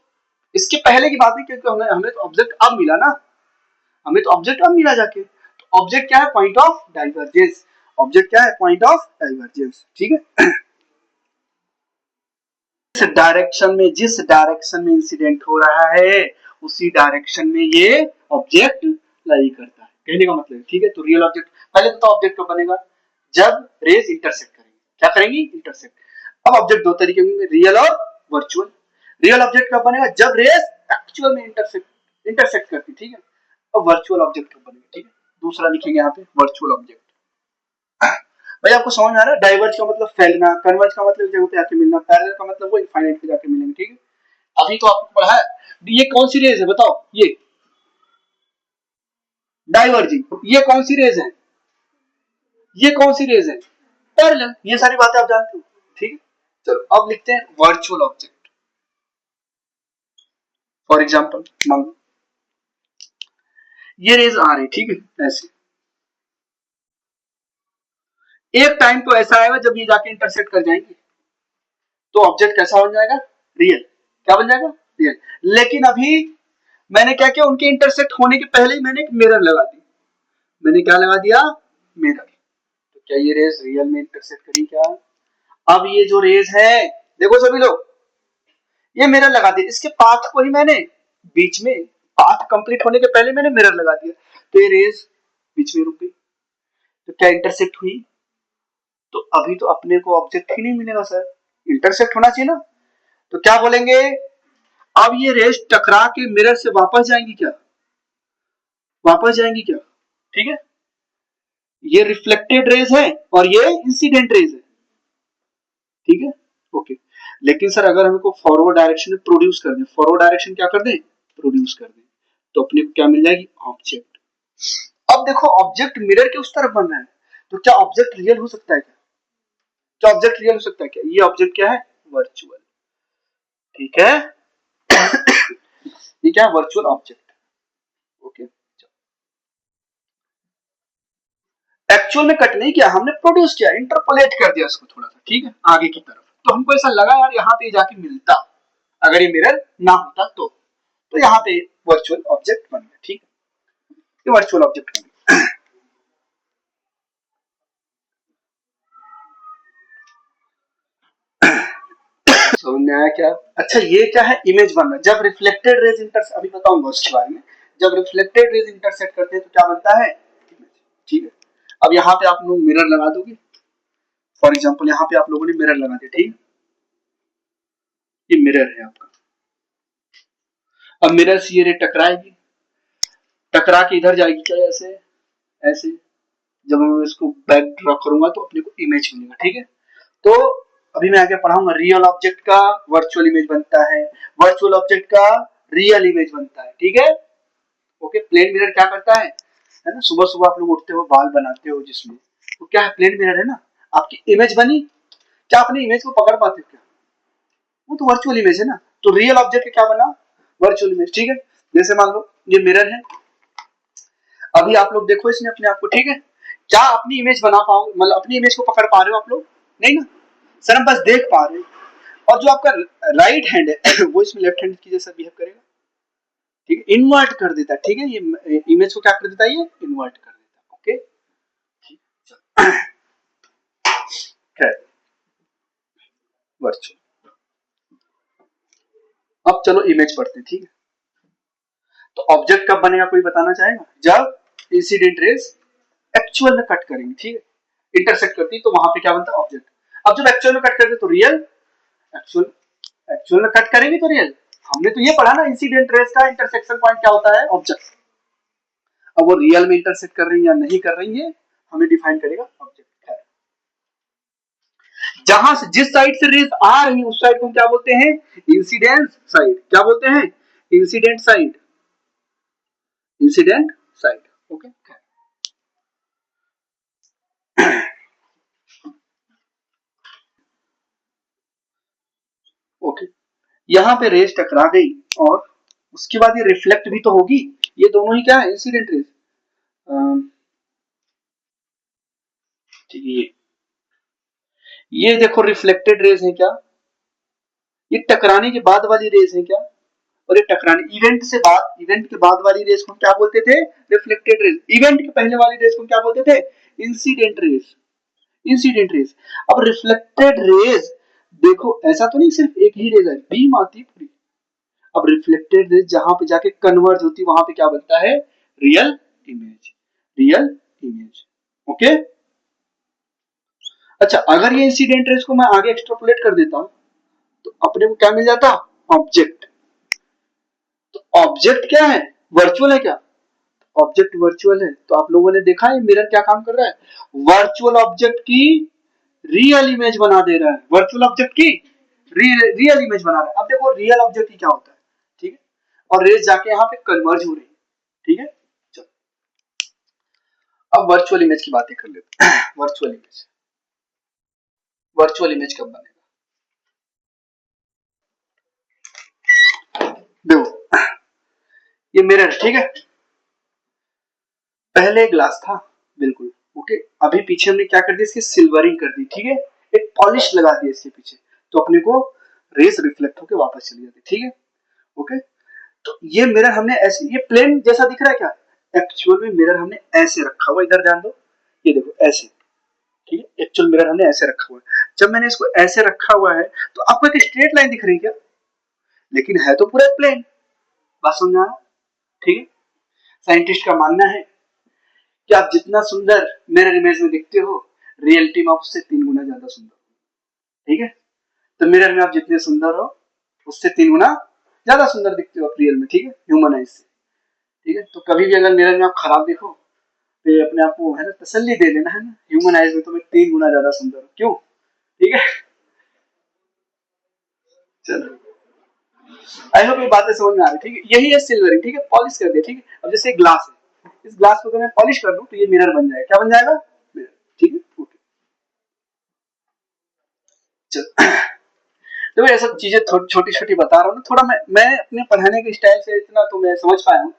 इसके पहले की बात है, क्योंकि हमें हमें तो ऑब्जेक्ट अब मिला ना, हमें तो ऑब्जेक्ट अब मिला जाके, तो ऑब्जेक्ट क्या है, पॉइंट ऑफ डाइवर्जेंस, ऑब्जेक्ट क्या है, पॉइंट ऑफ डाइवर्जेंस, ठीक है। जिस डायरेक्शन में इंसिडेंट हो रहा है उसी डायरेक्शन में ये ऑब्जेक्ट लाई करता है, कहने का मतलब, ठीक है। तो रियल ऑब्जेक्ट पहले तो ऑब्जेक्ट कब बनेगा, जब रेज इंटरसेक्ट करेंगे, क्या करेंगी, इंटरसेक्ट। अब ऑब्जेक्ट दो तरीके होंगे, रियल और वर्चुअल। रियल ऑब्जेक्ट कब बनेगा, जब रेज एक्चुअल में इंटरसेक्ट इंटरसेक्ट करती, ठीक है। अब वर्चुअल ऑब्जेक्ट कब बनेगा, ठीक है, दूसरा लिखेंगे यहाँ पे वर्चुअल ऑब्जेक्ट। भाई आपको समझ में आ रहा है, डाइवर्ज का मतलब फैलना, कन्वर्ज का मतलब जगह पे आके मिलना, पैरेलल का मतलब वो इनफाइनाइट पे जाके मिलेंगे, ठीक है। अभी तो आपको पढ़ा है, ये कौन सी रेज है बताओ, ये डाइवर्जिंग, ये कौन सी रेज है, ये कौन सी रेज है, पैरेलल, ये सारी बातें आप जानते हो, ठीक है। चलो अब लिखते हैं वर्चुअल ऑब्जेक्ट। फॉर एग्जाम्पल मान लो ये रेज आ रही, ठीक है, ऐसे एक टाइम तो ऐसा आएगा जब ये जाके इंटरसेक्ट कर जाएंगे, तो ऑब्जेक्ट कैसा बन जाएगा, रियल, क्या बन जाएगा, रियल। लेकिन अभी मैंने क्या किया, उनके इंटरसेक्ट होने के पहले ही मैंने एक मिरर लगा दी, मैंने क्या लगा दिया, मिरर। तो क्या ये रेज रियल में इंटरसेक्ट करी क्या, अब ये जो रेज है, देखो सभी लोग, ये मिरर लगा दिया, इसके पाथ को ही मैंने बीच में, पाथ कंप्लीट होने के पहले मैंने मिरर लगा दिया, तो ये रेज बीच में रुक गई, तो क्या इंटरसेक्ट हुई, तो अभी तो अपने को ऑब्जेक्ट ही नहीं मिलेगा सर, इंटरसेक्ट होना चाहिए ना। तो क्या बोलेंगे, अब ये रेज टकरा के मिरर से वापस जाएंगी क्या, वापस जाएंगी क्या, ठीक है। ये रिफ्लेक्टेड रेज है और ये इंसिडेंट रेज है, ठीक है, ओके। लेकिन सर अगर हमको फॉरवर्ड डायरेक्शन में प्रोड्यूस कर दें, फॉरवर्ड डायरेक्शन क्या कर दें, प्रोड्यूस कर दें, तो अपने को क्या मिल जाएगी, ऑब्जेक्ट। अब देखो ऑब्जेक्ट मिरर के उस तरफ बन रहा है, तो क्या ऑब्जेक्ट रियल हो सकता है क्या, क्या ऑब्जेक्ट रियल हो सकता है क्या, ये ऑब्जेक्ट क्या है, वर्चुअल, ठीक है। ये क्या है, वर्चुअल ऑब्जेक्ट, ओके। एक्चुअल में कट नहीं किया हमने, प्रोड्यूस किया, इंटरपोलेट कर दिया उसको थोड़ा सा, ठीक है, आगे की तरफ। तो हमको ऐसा लगा यार यहाँ पे जाके मिलता, अगर ये मिरर ना होता तो यहाँ पे वर्चुअल ऑब्जेक्ट बन गया, ठीक है, ये वर्चुअल ऑब्जेक्ट बन गया। समझ में आया क्या, अच्छा ये क्या है, इमेज बनना, जब रिफ्लेक्टेड रेज इंटरसेक्ट, अभी बताऊंगा उसके बारे में, जब रिफ्लेक्टेड रेज इंटरसेक्ट करते हैं तो क्या बनता है, ठीक है। अब यहाँ पे आप लोग मिरर लगा दोगे, फॉर एग्जाम्पल यहाँ पे आप लोगों ने मिरर लगा दिया, ठीक, ये मिरर है आपका। अब मिरर से ये रे टकराएगी, टकरा के इधर जाएगी क्या, ऐसे ऐसे, जब मैं इसको बैक ड्रॉ करूंगा तो अपने को इमेज मिलेगा, ठीक है। तो अभी मैं आगे पढ़ाऊंगा, रियल ऑब्जेक्ट का वर्चुअल इमेज बनता है, वर्चुअल ऑब्जेक्ट का रियल इमेज बनता है, ठीक है। ओके, प्लेन मिरर क्या करता है ना, सुबह सुबह आप लोग उठते हो, बाल बनाते हो जिसमें, तो क्या है, प्लेन मिरर है ना, आपकी इमेज बनी, क्या अपनी इमेज को पकड़ पाते हो क्या, वो तो वर्चुअल इमेज है ना। तो रियल ऑब्जेक्ट क्या बना, वर्चुअल इमेज, ठीक है। जैसे मान लो ये मिरर है, अभी आप लोग देखो इसमें अपने आप को, ठीक है, क्या अपनी इमेज बना पाओ, मतलब अपनी इमेज को पकड़ पा रहे हो आप लोग, नहीं ना, सर हम बस देख पा रहे हैं। और जो आपका राइट हैंड है वो इसमें लेफ्ट हैंड की जैसा बिहेव करेगा, ठीक है, इन्वर्ट कर देता है, ठीक है, ये इमेज को क्या कर देता है, ये इन्वर्ट कर देता है, ओके। खैर, वर्चुअल, अब चलो इमेज पढ़ते हैं, ठीक है। तो ऑब्जेक्ट कब बनेगा, कोई बताना चाहेगा, जब इंसिडेंट रेस एक्चुअल में कट करेंगे, ठीक है, इंटरसेक्ट करती तो वहां पे क्या बनता है, ऑब्जेक्ट। अब जब एक्चुअल में कट करते तो रियल, एक्चुअल एक्चुअल में कट करेंगे तो रियल। हमने तो ये पढ़ा ना, इंसिडेंट रेस का इंटरसेक्शन पॉइंट क्या होता है, ऑब्जेक्ट। अब वो रियल में इंटरसेक्ट कर रही है या नहीं कर रही है, हमें डिफाइन करेगा ऑब्जेक्ट। जहां से जिस साइड से रेस आ रही है उस साइड को क्या बोलते हैं, इंसिडेंट साइड। क्या बोलते हैं, incident side, incident side, okay. Okay, यहां पे रेस टकरा गई और उसके बाद ये रिफ्लेक्ट भी तो होगी, ये दोनों ही क्या है, इंसिडेंट रेस, ठीक है। ये देखो रिफ्लेक्टेड रेस है क्या, ये टकराने के बाद वाली रेस है क्या, और ये टकराने इवेंट से बाद, इवेंट के बाद वाली रेस को क्या बोलते थे, रिफ्लेक्टेड रेस। इवेंट के पहले वाली रेस को क्या बोलते थे, इंसिडेंट रेस, इंसिडेंट रेस। अब रिफ्लेक्टेड रेस, देखो ऐसा तो नहीं सिर्फ एक ही रेस है, बीम आती पूरी। अब रिफ्लेक्टेड रेस जहां पे जाके कन्वर्ज होती वहां पे क्या बनता है, real image, real image, okay. अच्छा, अगर ये इंसिडेंट रेस को मैं आगे एक्सट्रापोलेट कर देता हूं तो अपने को क्या मिल जाता, ऑब्जेक्ट। तो ऑब्जेक्ट क्या है, वर्चुअल है क्या, ऑब्जेक्ट वर्चुअल है। तो आप लोगों ने देखा है मिरर क्या काम कर रहा है, वर्चुअल ऑब्जेक्ट की रियल इमेज बना दे रहा है, वर्चुअल ऑब्जेक्ट की रियल इमेज बना रहा है। अब देखो रियल ऑब्जेक्ट की क्या होता है, ठीक है, और रेस जाके यहाँ पे कन्वर्ज हो रही है, ठीक है। चलो अब वर्चुअल इमेज की बातें कर लेते हैं। वर्चुअल इमेज, वर्चुअल इमेज कब बनेगा, देखो ये मिरर, ठीक है, पहले ग्लास था, बिल्कुल ओके। अभी पीछे हमने क्या कर दिया, इसकी सिल्वरिंग कर दी, ठीक है, एक पॉलिश लगा दी इसके पीछे, तो अपने को रेस रिफ्लेक्ट होकर वापस चली जाती, ठीक है, ओके। तो ये मिरर हमने ऐसे, ये प्लेन जैसा दिख रहा है क्या, एक्चुअल में मिरर हमने ऐसे रखा हुआ, इधर ध्यान दो, ये देखो ऐसे, ठीक है, एक्चुअल मिरर हमने ऐसे रखा हुआ है। जब मैंने इसको ऐसे रखा हुआ है तो आपको एक स्ट्रेट लाइन दिख रही है क्या, लेकिन है तो पूरा प्लेन, बात समझा, ठीक है। साइंटिस्ट का मानना है कि आप जितना सुंदर मिरर इमेज में दिखते हो, रियलिटी में आप उससे 3 गुना ज्यादा सुंदर, ठीक है। तो मिरर में आप जितने सुंदर हो उससे 3 गुना ज्यादा सुंदर दिखते हो आप रियल में, ठीक है, ह्यूमन आइज से, ठीक है। तो कभी भी अगर मिरर में आप खराब देखो तो ये अपने आप को है ना तसल्ली दे लेना, है ना, ह्यूमन आइज में तो मैं 3 गुना ज्यादा सुंदर हूँ, क्यों, ठीक है। चलो आई होप ये बातें समझ में आ रही, ठीक है। यही है सिल्वरिंग, ठीक है, पॉलिश कर दिया, ठीक है। अब जैसे ग्लास है, इस ग्लास को अगर मैं पॉलिश कर दूं तो ये मिरर बन जाएगा, क्या बन जाएगा, मिरर, ठीक है, ओके। चलो तो ये सब चीजें छोटी छोटी बता रहा हूँ ना, थोड़ा मैं अपने पढ़ाने के स्टाइल से इतना तो मैं समझ पाया हूँ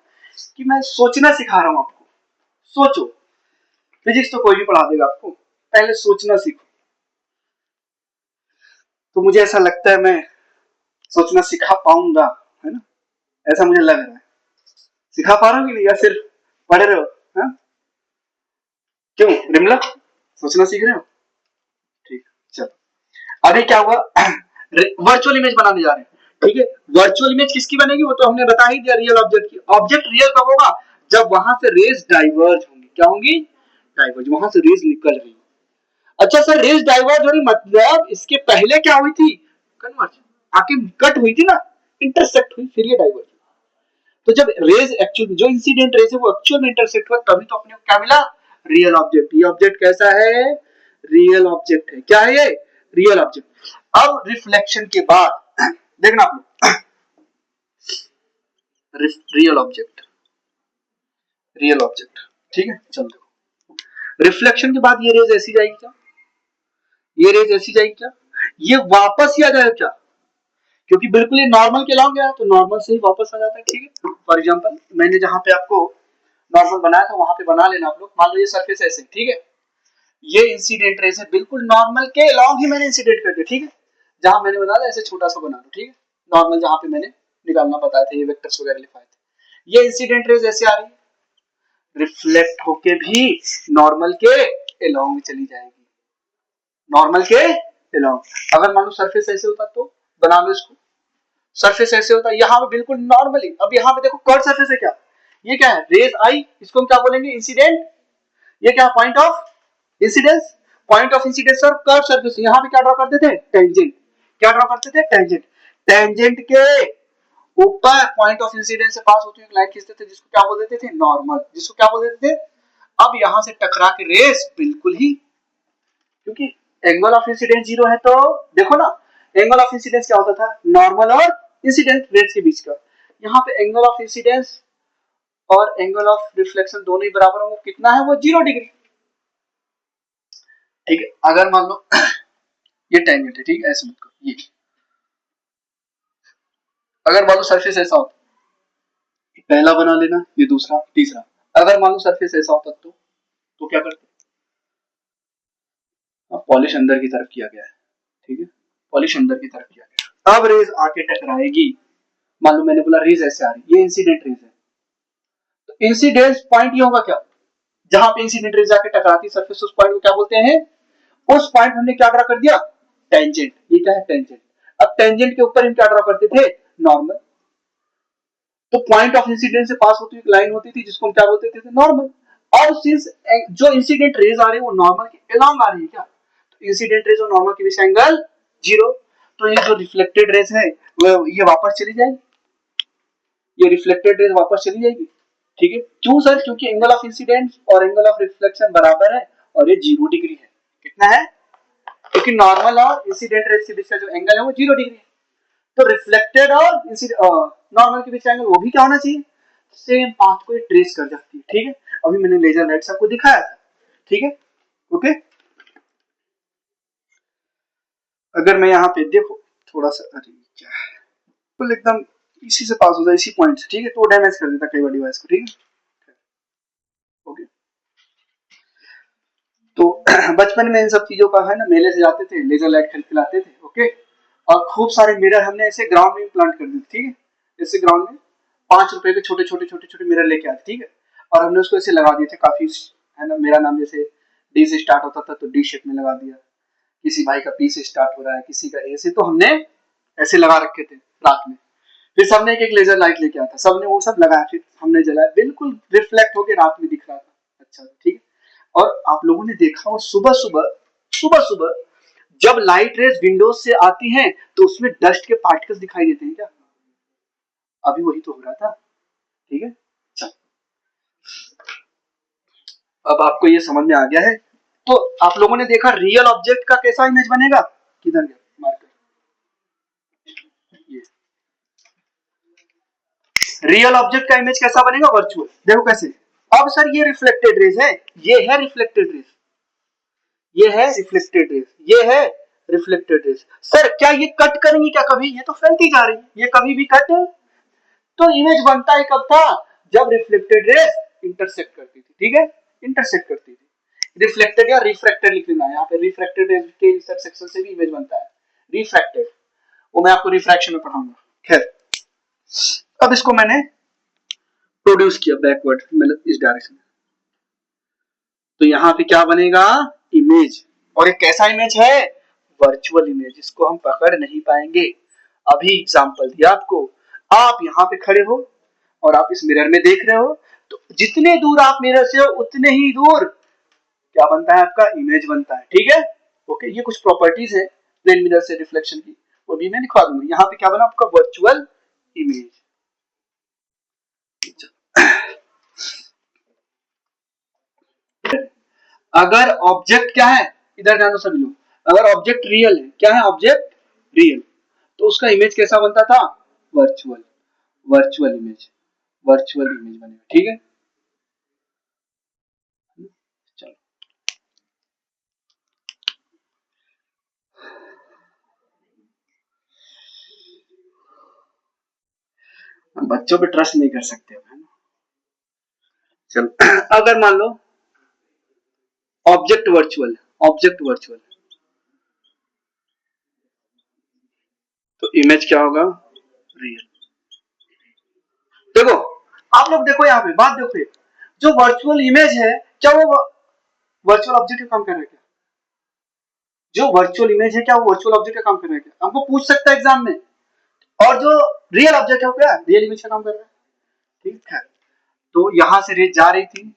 कि मैं सोचना सिखा रहा हूँ आपको, सोचो। फिजिक्स तो कोई भी पढ़ा देगा आपको, पहले सोचना सीखो। तो मुझे ऐसा लगता है मैं सोचना सिखा पाऊंगा, है ना, ऐसा मुझे लग रहा है। सिखा पा रहा हूँ कि नहीं, या सिर्फ पढ़ रहे हो, हाँ? क्यों रिमला, सोचना सीख रहे हो, ठीक, चलो अभी क्या हुआ, वर्चुअल इमेज बनाने जा रहे हैं, ठीक है। वर्चुअल इमेज किसकी बनेगी, वो तो हमने बता ही दिया, रियल ऑब्जेक्ट की। ऑब्जेक्ट रियल कब होगा, जब वहां से रेज डाइवर्ज होंगी, क्या होंगी, डाइवर्ज, वहां से रेज निकल रही। अच्छा सर, रेज डाइवर्ज हो रही मतलब इसके पहले क्या हुई थी, कन्वर्ज, आके कट हुई थी ना, इंटरसेक्ट हुई, फिर ये डाइवर्ज। तो जब रेज एक्चुअल जो इंसिडेंट रेज है वो एक्चुअल में इंटरसेक्ट हुआ, तभी तो अपने को क्या मिला, रियल ऑब्जेक्ट। ये ऑब्जेक्ट कैसा है, रियल ऑब्जेक्ट है, क्या है ये, रियल ऑब्जेक्ट। अब रिफ्लेक्शन के बाद देखना आप लोग, रियल ऑब्जेक्ट, रियल ऑब्जेक्ट, ठीक है। चलो देखो, रिफ्लेक्शन के बाद ये रेज ऐसी जाएगी क्या, ये रेज ऐसी जाएगी क्या, ये वापस ही आ जाएगा क्या, क्योंकि बिल्कुल ये नॉर्मल के लॉन्ग गया तो नॉर्मल से ही वापस आ जाता है, ठीक है। फॉर एग्जांपल मैंने जहां पे आपको नॉर्मल बनाया था वहां पे बना लेना आप लोग। मान लो ये सरफेस ऐसे, ठीक है, ये इंसिडेंट रेज है, बिल्कुल नॉर्मल के लॉन्ग ही मैंने इंसिडेंट कर दिया, ठीक है। जहां मैंने बनाया ऐसे छोटा सा बना दो, ठीक है, नॉर्मल जहां पे मैंने निकालना बताया था, ये वेक्टर्स वगैरह लिखवाए थे। ये इंसिडेंट रेज ऐसे आ रही है, रिफ्लेक्ट होके भी नॉर्मल के अलोंग चली जाएगी, नॉर्मल के अलोंग। अगर मान लो सरफेस ऐसे होता तो बना लो इसको, सरफेस ऐसे होता, यहाँ पे बिल्कुल नॉर्मली, अब यहाँ पे देखो कर्व सरफेस है क्या, ये क्या है, रेज आई, इसको हम क्या बोलेंगे, इंसिडेंट, ये क्या point of incidence, point of incidence और कर्व सरफेस, यहाँ पे क्या ड्रॉ करते थे, टेंजेंट, क्या ड्रॉ करते थे, टेंजेंट, टेंजेंट के ऊपर पॉइंट ऑफ इंसिडेंस से पास होती हुई लाइन खींचते थे, जिसको क्या बोल देते थे, नॉर्मल, जिसको क्या बोल देते थे। अब यहां से टकरा के रेस बिल्कुल ही, क्योंकि एंगल ऑफ इंसिडेंस जीरो है तो देखो ना, एंगल ऑफ इंसिडेंस क्या होता था, नॉर्मल और इंसिडेंट रेस के बीच का, यहाँ पे एंगल ऑफ इंसिडेंस और एंगल ऑफ रिफ्लेक्शन दोनों ही बराबर होंगे, कितना है वो, 0 डिग्री, ठीक है। अगर मान लो ये टेंजेंट है, ठीक है, ऐसे मत करो, ये अगर मान लो सरफेस ऐसा होता, पहला बना लेना, ये दूसरा, तीसरा, अगर मान लो सरफेस ऐसा होता तो क्या करते, पॉलिश अंदर की तरफ किया गया है, ठीक है, पॉलिश अंदर की तरफ किया गया, अब रेज आके टकराएगी, मान लो मैंने बोला रेज ऐसे आ रही, ये इंसिडेंट रेज है, तो इंसिडेंस पॉइंट ये होगा क्या, जहां पे इंसिडेंट रेज आके टकराती सरफेस, उस पॉइंट को क्या बोलते हैं, उस पॉइंट हमने क्या ड्रा कर दिया, टेंजेंट, ये क्या है, टेंजेंट। अब टेंजेंट के ऊपर हम क्या ड्रा करते थे, नॉर्मल, तो पॉइंट ऑफ इंसिडेंट से पास होती हुई लाइन होती थी, जिसको हम क्या बोलते थे, नॉर्मल। और सिंस जो इंसिडेंट रेज आ रही है वो नॉर्मल के अलोंग आ रही है क्या, तो इंसिडेंट रेज और नॉर्मल के बीच एंगल 0, तो ये जो रिफ्लेक्टेड रेज है वो ये वापस चली जाएगी, ये रिफ्लेक्टेड रेज वापस चली जाएगी, ठीक है। क्यों सर, क्योंकि एंगल ऑफ इंसिडेंट और एंगल ऑफ रिफ्लेक्शन बराबर है और ये 0 डिग्री है, कितना है, क्योंकि नॉर्मल और इंसिडेंट रेज के बीच का जो एंगल है वो 0 डिग्री है, तो रिफ्लेक्टेड और नॉर्मल के बीच एंगल वो भी क्या होना चाहिए, सेम पाथ को ट्रेस कर जाती है, ठीक है। अभी मैंने लेजर लाइट आपको दिखाया था, ठीक है, ओके। अगर मैं यहाँ पे देखो थोड़ा सा, अरे क्या है, एकदम इसी से पास हो जाए, इसी पॉइंट से, ठीक है, तो डैमेज कर देता कई बार डिवाइस को, ठीक है, ओके। तो बचपन में इन सब चीजों का है ना, मेले से जाते थे, लेजर लाइट खरीद के लाते थे, ओके, और खूब सारे मिरर हमने ऐसे ग्राउंड में प्लांट कर दिए, ठीक है, ऐसे ग्राउंड में 5 रुपए के छोटे छोटे छोटे छोटे मिरर लेके आते, ठीक है, और हमने उसको ऐसे लगा दिए थे काफी, है ना, मेरा नाम जैसे डी से स्टार्ट होता था तो डी शेप में लगा दिया, किसी भाई का पी से स्टार्ट हो रहा है, किसी का ए से, तो हमने ऐसे लगा रखे थे रात में, फिर सबने एक एक लेजर लाइट लेके आया था, सबने वो सब लगाया, फिर हमने जलाया, बिल्कुल रिफ्लेक्ट होकर रात में दिख रहा था, अच्छा, ठीक है। और आप लोगों ने देखा हो सुबह सुबह, सुबह सुबह जब लाइट रेज विंडोज से आती हैं तो उसमें डस्ट के पार्टिकल्स दिखाई देते हैं क्या, अभी वही तो हो रहा था, ठीक है। चल, अब आपको ये समझ में आ गया है, तो आप लोगों ने देखा रियल ऑब्जेक्ट का कैसा इमेज बनेगा, किधर गया मार्कर, ये रियल ऑब्जेक्ट का इमेज कैसा बनेगा, वर्चुअल, देखो कैसे। अब सर ये रिफ्लेक्टेड रेज है, ये है रिफ्लेक्टेड रेज, ये है रिफ्लेक्टेड रेज, ये है रिफ्लेक्टेड रेज, सर क्या ये कट करेंगी क्या कभी, ये तो फैलती जा रही है, ये कभी भी कट, तो इमेज बनता है कब था, जब रिफ्लेक्टेड रेज इंटरसेक्ट करती थी, ठीक है, इंटरसेक्ट करती थी, रिफ्लेक्टेड या रिफ्रैक्टेड लिख लेना, यहाँ पे रिफ्लेक्टेड रेज के इंटरसेक्शन से भी इमेज बनता है, रिफ्रैक्टेड, वो मैं आपको रिफ्रैक्शन में पढ़ाऊंगा, खैर। अब इसको मैंने प्रोड्यूस किया बैकवर्ड, मतलब इस डायरेक्शन में, तो यहाँ पे क्या बनेगा, इमेज, और एक कैसा इमेज है, वर्चुअल इमेज, इसको हम पकड़ नहीं पाएंगे। अभी एग्जांपल दिया आपको, आप यहाँ पे खड़े हो और आप इस मिरर में देख रहे हो, तो जितने दूर आप मिरर से हो उतने ही दूर क्या बनता है, आपका इमेज बनता है, ठीक है, ओके। ये कुछ प्रॉपर्टीज है प्लेन मिरर से रिफ्लेक्शन की, वो भी मैं दिखा दूंगा। यहाँ पे क्या बना आपका, वर्चुअल इमेज। अगर ऑब्जेक्ट क्या है, इधर ध्यान दो सभी लोग, अगर ऑब्जेक्ट रियल है, क्या है ऑब्जेक्ट रियल, तो उसका इमेज कैसा बनता था, virtual, virtual image, virtual image बनेगा, ठीक है। चलो हम बच्चों पे ट्रस्ट नहीं कर सकते, है ना। चलो अगर मान लो ऑब्जेक्ट वर्चुअल, ऑब्जेक्ट वर्चुअल, तो इमेज क्या होगा, रियल। देखो आप लोग देखो यहाँ पे बात देखो, जो वर्चुअल इमेज है क्या वो वर्चुअल ऑब्जेक्ट का काम कर रहा है क्या? जो वर्चुअल इमेज है क्या वो वर्चुअल ऑब्जेक्ट का काम कर रहा है क्या? हमको पूछ सकता है एग्जाम में। और जो रियल ऑब्जेक्ट है वो क्या रियल इमेज का काम कर रहा है, ठीक है। तो यहां से रेज जा रही थी,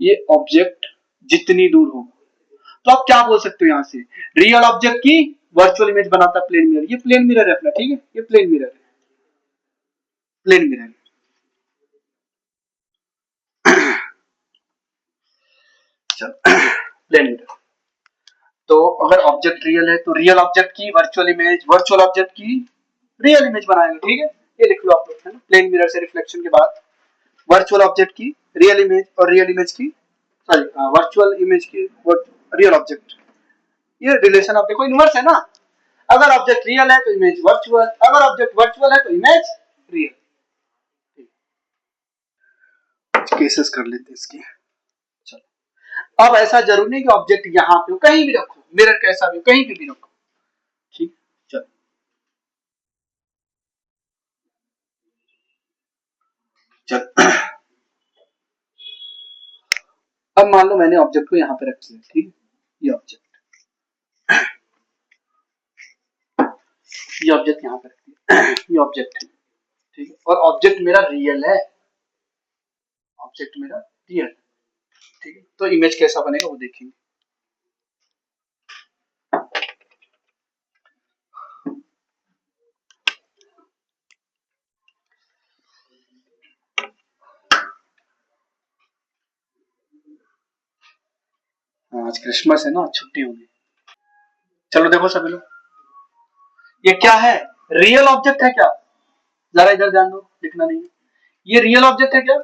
ये ऑब्जेक्ट जितनी दूर हो, तो आप क्या बोल सकते हो यहां से, रियल ऑब्जेक्ट की वर्चुअल इमेज बनाता प्लेन मिरर, ये प्लेन मिरर है अपना, ठीक है, ये प्लेन मिरर है, प्लेन मिरर। चलो प्लेन मिरर। तो अगर ऑब्जेक्ट रियल है तो रियल ऑब्जेक्ट की वर्चुअल इमेज वर्चुअल ऑब्जेक्ट की रियल इमेज बनाएंगे, ठीक है। ये लिख लो आप लोग, है ना, प्लेन मिरर से रिफ्लेक्शन के बाद वर्चुअल ऑब्जेक्ट की रियल इमेज और रियल इमेज की सॉरी वर्चुअल इमेज की रियल ऑब्जेक्ट, ये रिलेशन आप देखो इनवर्स है ना। अगर ऑब्जेक्ट रियल है तो इमेज वर्चुअल, अगर ऑब्जेक्ट वर्चुअल है तो इमेज रियल। केसेस कर लेते हैं इसके। चलो अब ऐसा जरूरी नहीं कि ऑब्जेक्ट यहाँ पे हो, कहीं भी रखो, मिरर कैसा भी कहीं भी रखो, ठीक। चलो चलो अब मान लो मैंने ऑब्जेक्ट को यहाँ पे रख दिया, ठीक है, ये ऑब्जेक्ट, ये ऑब्जेक्ट यहाँ पे रख दिया ये ऑब्जेक्ट है, ठीक है, और ऑब्जेक्ट मेरा रियल है, ऑब्जेक्ट मेरा रियल, ठीक है। तो इमेज कैसा बनेगा वो देखेंगे। आज क्रिसमस है ना, छुट्टी होगी। चलो देखो सभी लोग, ये क्या है, रियल ऑब्जेक्ट है क्या, जरा इधर ध्यान दो, दिखना नहीं है, ये रियल ऑब्जेक्ट है क्या,